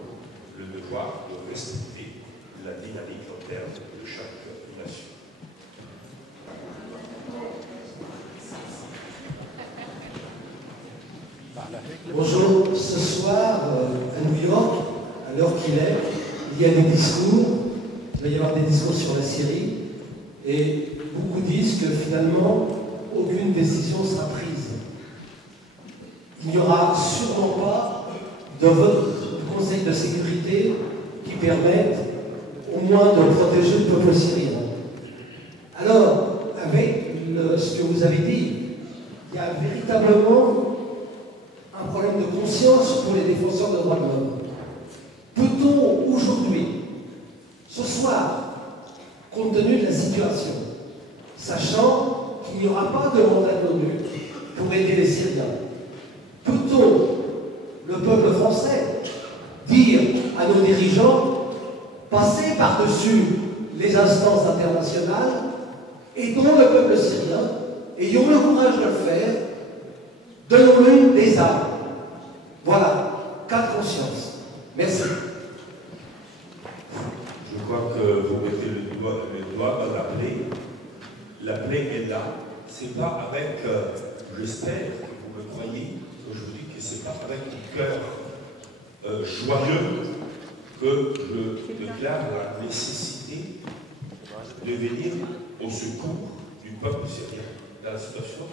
le devoir de respecter la dynamique interne de chaque nation. Bonjour, ce soir à New York, à l'heure qu'il est, il y a des discours, il va y avoir des discours sur la Syrie, et beaucoup disent que finalement, aucune décision sera prise. Il n'y aura sûrement pas de vote du Conseil de sécurité qui permette au moins de protéger le peuple syrien. Alors, avec ce que vous avez dit, il y a véritablement un problème de conscience pour les défenseurs des droits de l'homme. Peut-on aujourd'hui, ce soir, compte tenu de la situation, sachant qu'il n'y aura pas de mandat de l'ONU pour aider les Syriens, peut-on, le peuple français, dire à nos dirigeants, passez par-dessus les instances internationales, aidons le peuple syrien, ayons le courage de le faire, donnons-lui des armes. Voilà, cas de conscience. Merci. Je crois que vous mettez le doigt dans la plaie. La plaie est là. C'est pas avec, j'espère que vous me croyez, que je vous dis que c'est pas avec un cœur joyeux que je déclare la nécessité de venir au secours du peuple syrien dans la situation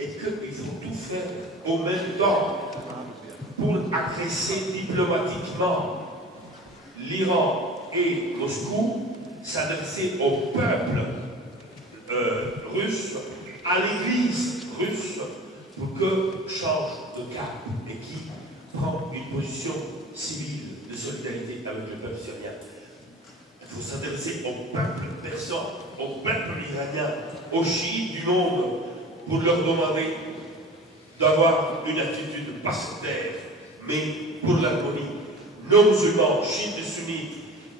et qu'il faut tout faire au même temps pour agresser diplomatiquement l'Iran et Moscou, s'adresser au peuple russe, à l'église russe, pour que change de cap et qui prend une position civile de solidarité avec le peuple syrien. Il faut s'adresser au peuple persan, au peuple iranien, aux chiites du monde, pour leur demander d'avoir une attitude pastorale, mais pour l'harmonie. Nos musulmans, chiites et sunnites,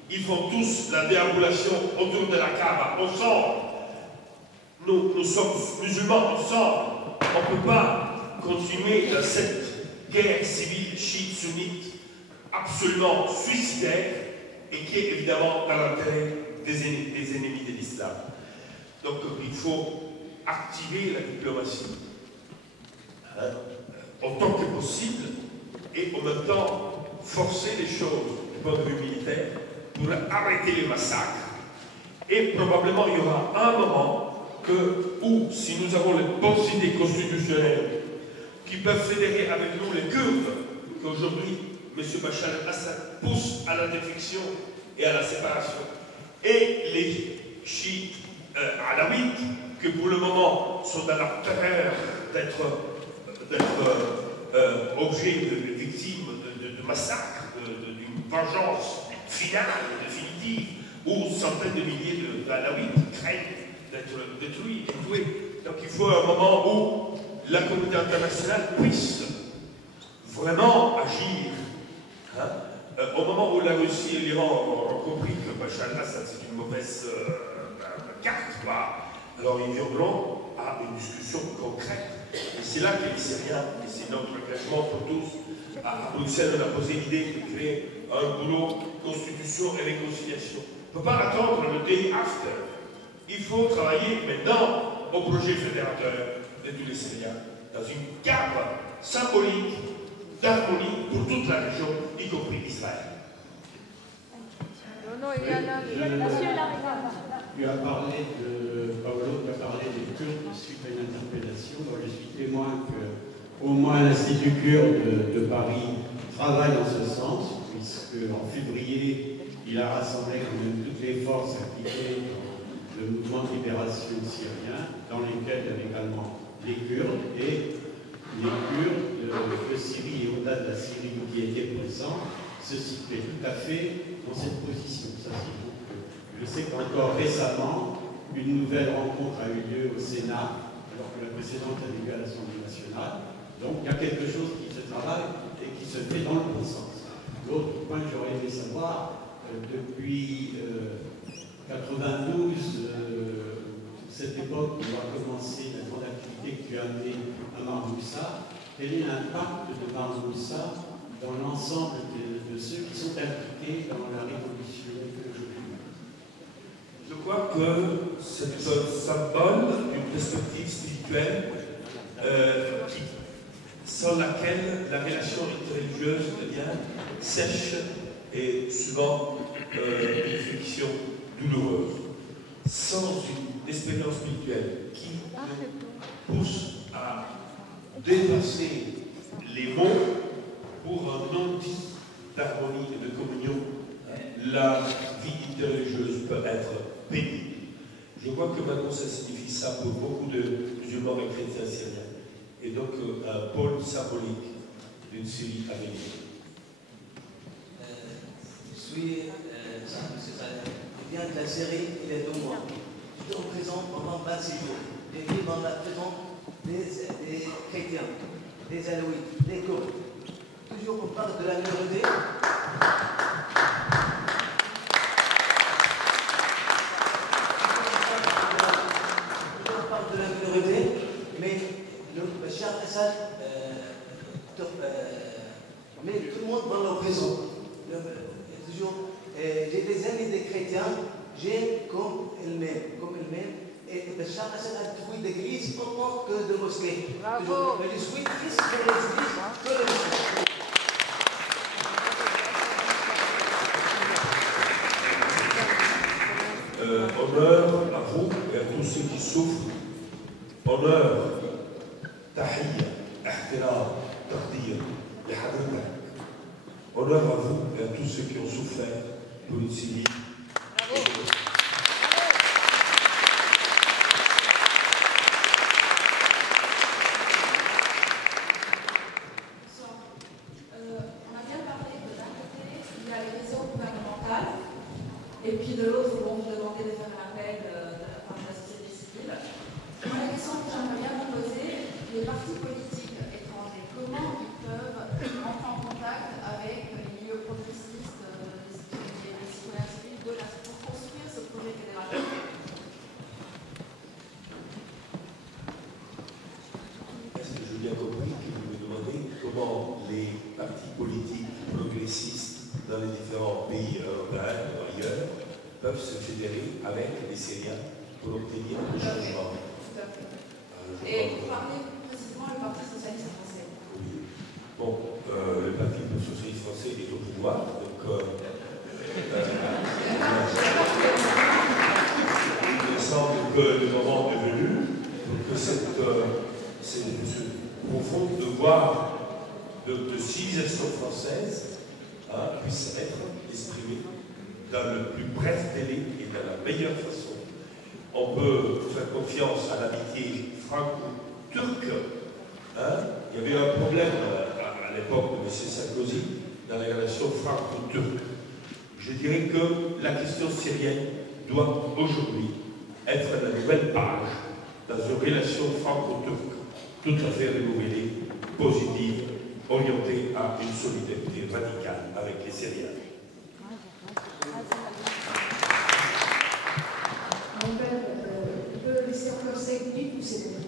ils font tous la déambulation autour de la Kaaba, ensemble. Nous sommes musulmans ensemble. On ne peut pas continuer dans cette guerre civile chiite-sunnite absolument suicidaire et qui est évidemment dans l'intérêt des ennemis de l'islam. Donc il faut activer la diplomatie autant que possible et en même temps forcer les choses du point de vue militaire pour arrêter les massacres. Et probablement il y aura un moment où, si nous avons les bonnes idées constitutionnelles qui peuvent fédérer avec nous les Kurdes, qu'aujourd'hui M. Bachar al-Assad pousse à la défection et à la séparation, et les chiites alaouites, que pour le moment sont dans la terreur d'être objet de victimes de massacres, d'une vengeance finale, définitive, où centaines de milliers d'alaouites craignent d'être détruits et tués. Donc il faut un moment où la communauté internationale puisse vraiment agir. Au moment où la Russie et l'Iran ont compris que Bachar al-Assad c'est une mauvaise carte, alors ils viendront à une discussion concrète. Et c'est là que les Syriens, et c'est notre engagement pour tous, à Bruxelles, on a posé l'idée de créer un boulot constitution et réconciliation. On ne peut pas attendre le day after. Il faut travailler maintenant au projet fédérateur de tous les Syriens, dans une cadre symbolique d'harmonie pour toute la région, y compris Israël. Tu as parlé de Paolo, tu as parlé des Kurdes suite à une interpellation. Moi, je suis témoin qu'au moins l'Institut kurde de Paris travaille en ce sens, puisque en février, il a rassemblé quand même toutes les forces impliquées dans le mouvement de libération syrien, dans lesquels il y avait également les Kurdes et les Kurdes de Syrie et au-delà de la Syrie qui étaient présents se situaient tout à fait dans cette position. Ça, je sais qu'encore récemment, une nouvelle rencontre a eu lieu au Sénat, alors que la précédente a eu lieu à l'Assemblée nationale. Donc il y a quelque chose qui se travaille et qui se fait dans le bon sens. L'autre point que j'aurais aimé savoir, depuis 92, cette époque où a commencé la grande activité que tu as amenée à Marmoussa, quel est l'impact de Marmoussa dans l'ensemble de ceux qui sont impliqués dans la révolution aujourd'hui? Je crois que c'est un symbole d'une perspective spirituelle sans laquelle la relation interreligieuse devient sèche et souvent une friction douloureuse. Sans une expérience spirituelle qui nous pousse à dépasser les mots pour un non-dit d'harmonie et de communion, la vie interreligieuse peut être pénible. Je vois que maintenant ça signifie ça pour beaucoup de musulmans et chrétiens syriens. Et donc un pôle symbolique d'une Syrie à venir. Je suis je viens de la Syrie il y a 2 mois. J'étais en prison pendant 26 jours. J'ai été dans la prison des chrétiens, des alaouites, des Kurdes. Toujours on parle de la minorité. On parle de la minorité, mais le Bachar al-Assad met tout le monde dans leur prison. J'ai des amis des chrétiens, j'aime comme elles-mêmes, et Bachar al-Assad a détruit d'églises autant que de mosquées. Bravo. Mais je suis triste que les églises que les mosquées. Honneur à vous et à tous ceux qui souffrent. Honneur, tahiyya, ihtiram, taqdir, lihadritak. Honneur à vous et à tous ceux qui ont souffert pour une Syrie. On a bien parlé que d'un côté, il y a les réseaux gouvernementales, et puis de l'autre, ils vont vous demander de faire un appel de la part de la société civile. La question que j'aimerais bien vous poser, les partis politiques politiques progressistes dans les différents pays européens ou ailleurs peuvent se fédérer avec les Syriens pour obtenir le changement. Tout à fait. Et vous parlez précisément du Parti socialiste français. Oui. Bon, le Parti socialiste français est au pouvoir, donc il me semble que le moment est venu pour que ce profond devoir de civilisation française puisse être exprimé dans le plus bref délai et de la meilleure façon. On peut faire confiance à l'amitié franco-turque. Il y avait un problème à l'époque de M. Sarkozy dans les relations franco-turques. Je dirais que la question syrienne doit aujourd'hui être la nouvelle page dans une relation franco-turque tout à fait renouvelée, positive, orientée à une solidarité radicale avec les Syriens. Mon père, on peut rester encore 5 minutes ou c'est bon?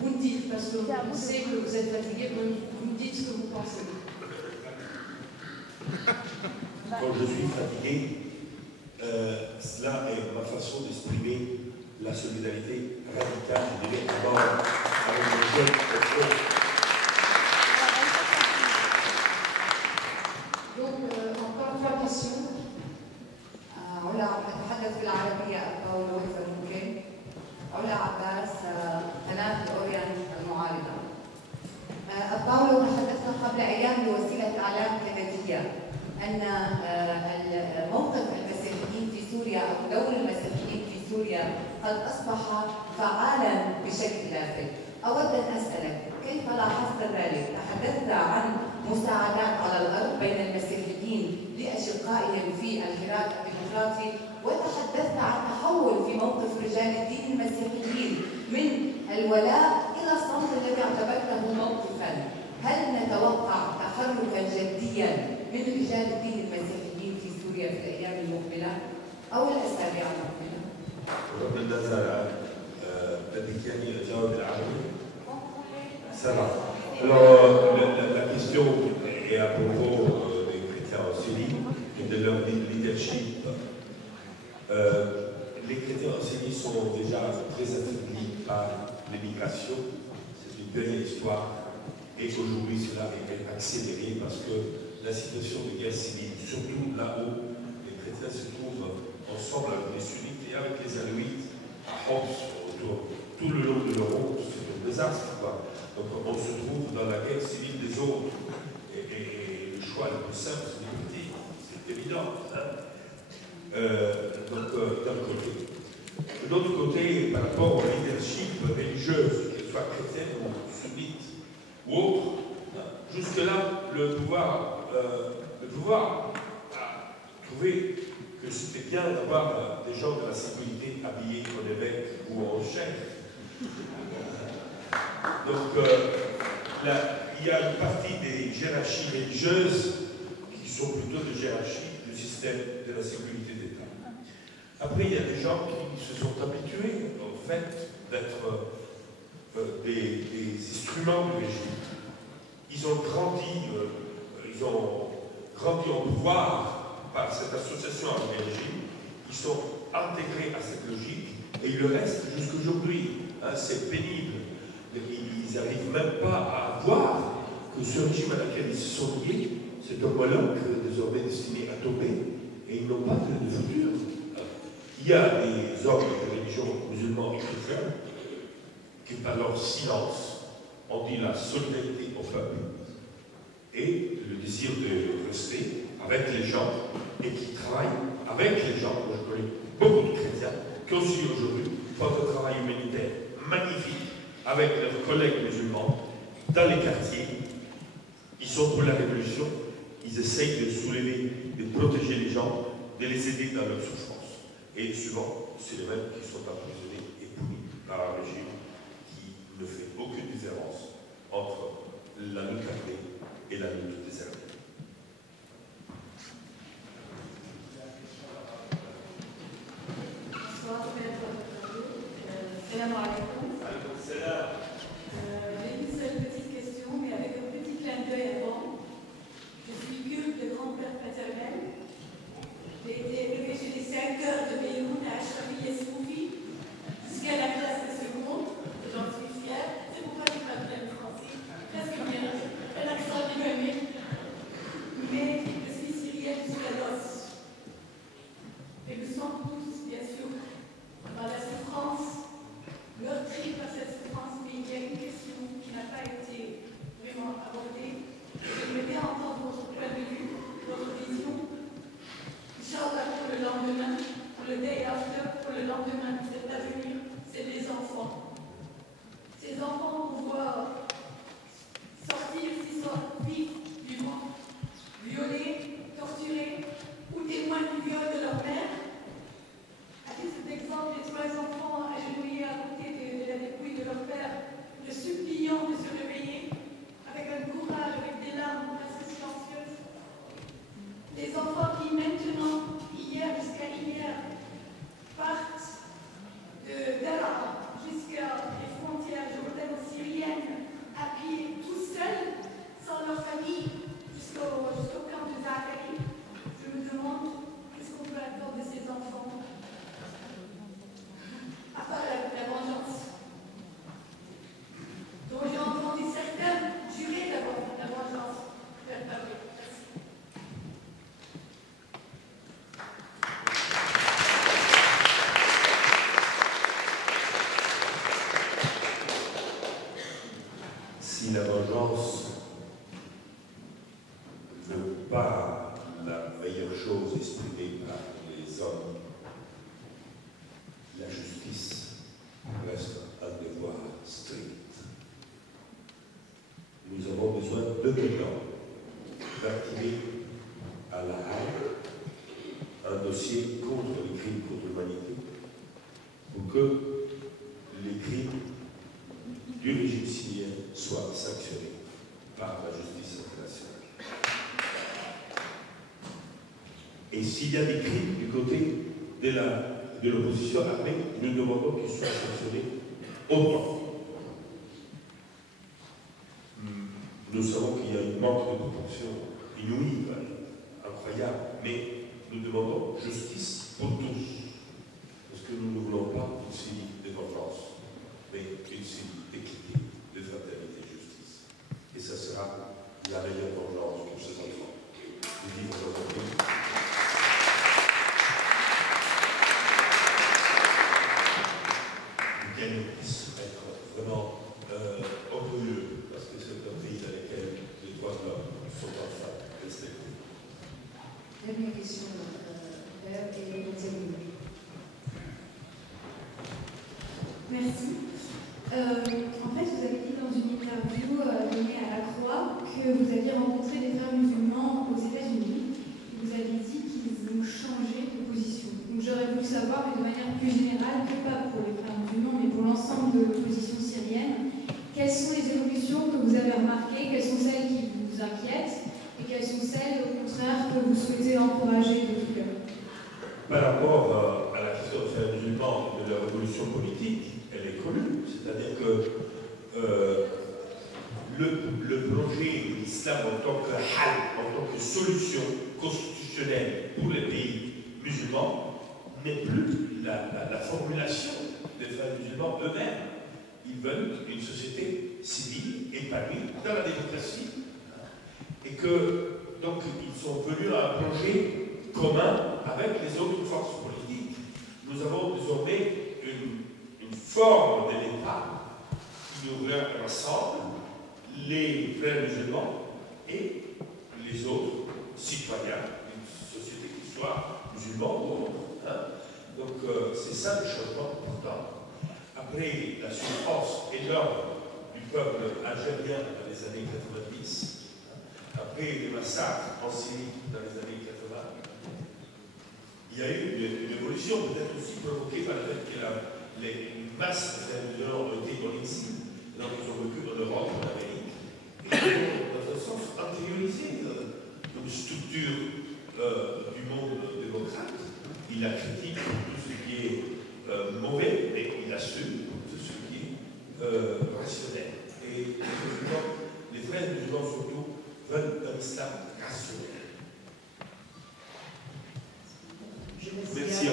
Vous me dites, parce que je sais que vous êtes fatigué, vous me dites ce que vous pensez. Quand je suis fatigué, cela est ma façon d'exprimer la solidarité radicale, je dirais, d'abord avec les jeunes au fond. Donc, encore 3 questions. علا أتحدث بالعربية باولو إذا ممكن. علا عباس قناة الأوريان المعارضة. باولو تحدثنا قبل أيام بوسيلة إعلام كندية أن موقف المسيحيين في سوريا أو دور المسيحيين في سوريا قد أصبح فعالا بشكل لافت. أود أن أسألك كيف لاحظت ذلك؟ تحدثت عن مساعدات على الأرض بين المسيحيين لأشقائهم في العراق الديمقراطي، وتحدثت عن تحول في موقف رجال الدين المسيحيين من الولاء إلى الصمت الذي اعتبرته موقفا. هل نتوقع تحركا جديا من رجال الدين المسيحيين في سوريا في الأيام المقبلة أو الأسابيع المقبلة؟ بغض النظر عن بدك يعني أجاوب بالعربي؟ Ça va. Alors, la question est à propos des chrétiens en Syrie et de leur leadership. Les chrétiens en Syrie sont déjà très affaiblis par l'immigration. C'est une vieille histoire. Et aujourd'hui, cela est accéléré parce que la situation de guerre civile, surtout là où les chrétiens se trouvent ensemble avec les sunnites et avec les alawites, à Homs, tout le long de l'Europe, c'est un désastre, quoi. Donc on se trouve dans la guerre civile des autres. Et le choix le plus simple, c'est d'écouter. C'est évident. Donc d'un côté. De l'autre côté, par rapport au leadership religieux, qu'elle soit chrétienne ou sunnite ou autre, jusque-là, le pouvoir a trouvé que c'était bien d'avoir des gens de la sécurité habillés en évêque ou en chef. Donc, il y a une partie des hiérarchies religieuses qui sont plutôt des hiérarchies du système de la sécurité d'État. Après, il y a des gens qui se sont habitués, au fait, d'être des instruments du régime. Ils ont grandi au pouvoir par cette association avec le régime. Ils sont intégrés à cette logique et ils le restent jusqu'aujourd'hui. C'est pénible. Ils n'arrivent même pas à voir que ce régime à laquelle ils se sont liés, c'est un Moloch désormais destiné à tomber et ils n'ont pas de futur. Il y a des hommes de religion musulmans et chrétiens qui, par leur silence, ont dit la solidarité au peuple et le désir de rester avec les gens et qui travaillent avec les gens. Moi, je connais beaucoup de chrétiens qui aussi aujourd'hui font un travail humanitaire magnifique avec leurs collègues musulmans dans les quartiers. Ils sont pour la révolution, ils essayent de soulever, de protéger les gens, de les aider dans leur souffrance. Et souvent, c'est les mêmes qui sont emprisonnés et punis par un régime qui ne fait aucune différence entre la lutte armée et la lutte des armées. Salam alaikum. J'ai une seule petite question, mais avec un petit clin d'œil avant. Je jusqu'à l'os. Et nous sommes tous, bien sûr, dans la souffrance, meurtris par cette souffrance, mais il y a une question qui n'a pas été vraiment abordée. J'aimerais bien entendre votre point de vue, votre vision. Inch'Allah, pour le lendemain, pour le day after, pour le lendemain, cet avenir, c'est les enfants. Ces enfants qu'on voit sortir, s'ils sont vifs, vivants, violés, torturés, ou témoins du viol de leur mère. À titre d'exemple, les 3 enfants agenouillés à côté de la dépouille de leur père, le suppliant de se réveiller, avec un courage, avec des larmes assez silencieuses. Les enfants qui maintenant, hier jusqu'à hier, partent d'Arab jusqu'à les frontières jordano-syriennes, à pied, tout seuls, sans leur famille, jusqu'au camp de Zaatari. Je me demande qu'est-ce qu'on peut attendre de ces enfants, à part la vengeance, dont j'ai entendu certains jurer la vengeance. Merci. Si la vengeance n'est pas la meilleure chose exprimée par les hommes, la justice reste un devoir strict. Nous avons besoin de temps d'activer à La Haye un dossier contre les crimes contre l'humanité pour que les crimes du régime syrien soient sanctionnés par la justice internationale. Et s'il y a des crimes du côté de l'opposition armée, nous demandons qu'ils soient sanctionnés autant. Nous savons qu'il y a une manque de proportion inouïe, incroyable, mais nous demandons justice pour tous. Parce que nous ne voulons pas une série de vengeance, mais une série d'équité, de fraternité et justice. Et ça sera la meilleure vengeance pour ces enfants. De vivre dans un pays. Lequel puisse être vraiment orgueilleux, parce que c'est un pays dans lequel les droits de l'homme sont enfin respectés. Dernière question, Père et Mademoiselle. Merci. En fait, vous avez dit dans une interview donnée à La Croix que vous aviez rencontré des frères musulmans aux États-Unis. Vous avez dit qu'ils ont changé de position. Donc j'aurais voulu savoir, mais de manière plus générale, pas pour les frères musulmans, mais pour l'ensemble de l'opposition syrienne, quelles sont les évolutions que vous avez remarquées, quelles sont celles qui vous inquiètent et quelles sont celles, au contraire, que vous souhaitez encourager de tout cœur? Par rapport à la question des frères musulmans de la révolution politique, elle est connue. C'est-à-dire que le projet de l'islam en tant que hal, en tant que solution constitutionnelle pour les pays musulmans, n'est plus la formulation des frères musulmans eux-mêmes. Ils veulent une société civile épanouie dans la démocratie. Et que, donc, ils sont venus à un projet commun avec les autres forces politiques. Nous avons désormais une forme de l'État qui nous rassemble, les frères musulmans et les autres citoyens d'une société qui soit musulmane ou autre. Donc c'est ça le changement important. Après la souffrance énorme du peuple algérien dans les années 90, après les massacres en Syrie dans les années 80, il y a eu une évolution peut-être aussi provoquée par le fait que les masses de frères musulmans ont été dans l'exil, donc ils ont vécu en Europe, en Amérique, et ils ont dans un sens intériorisé une structure du monde démocrate. Il a critiqué tout ce qui est mauvais, mais il assume tout ce qui est rationnel. Et les frères musulmans surtout veulent un islam rationnel. Merci.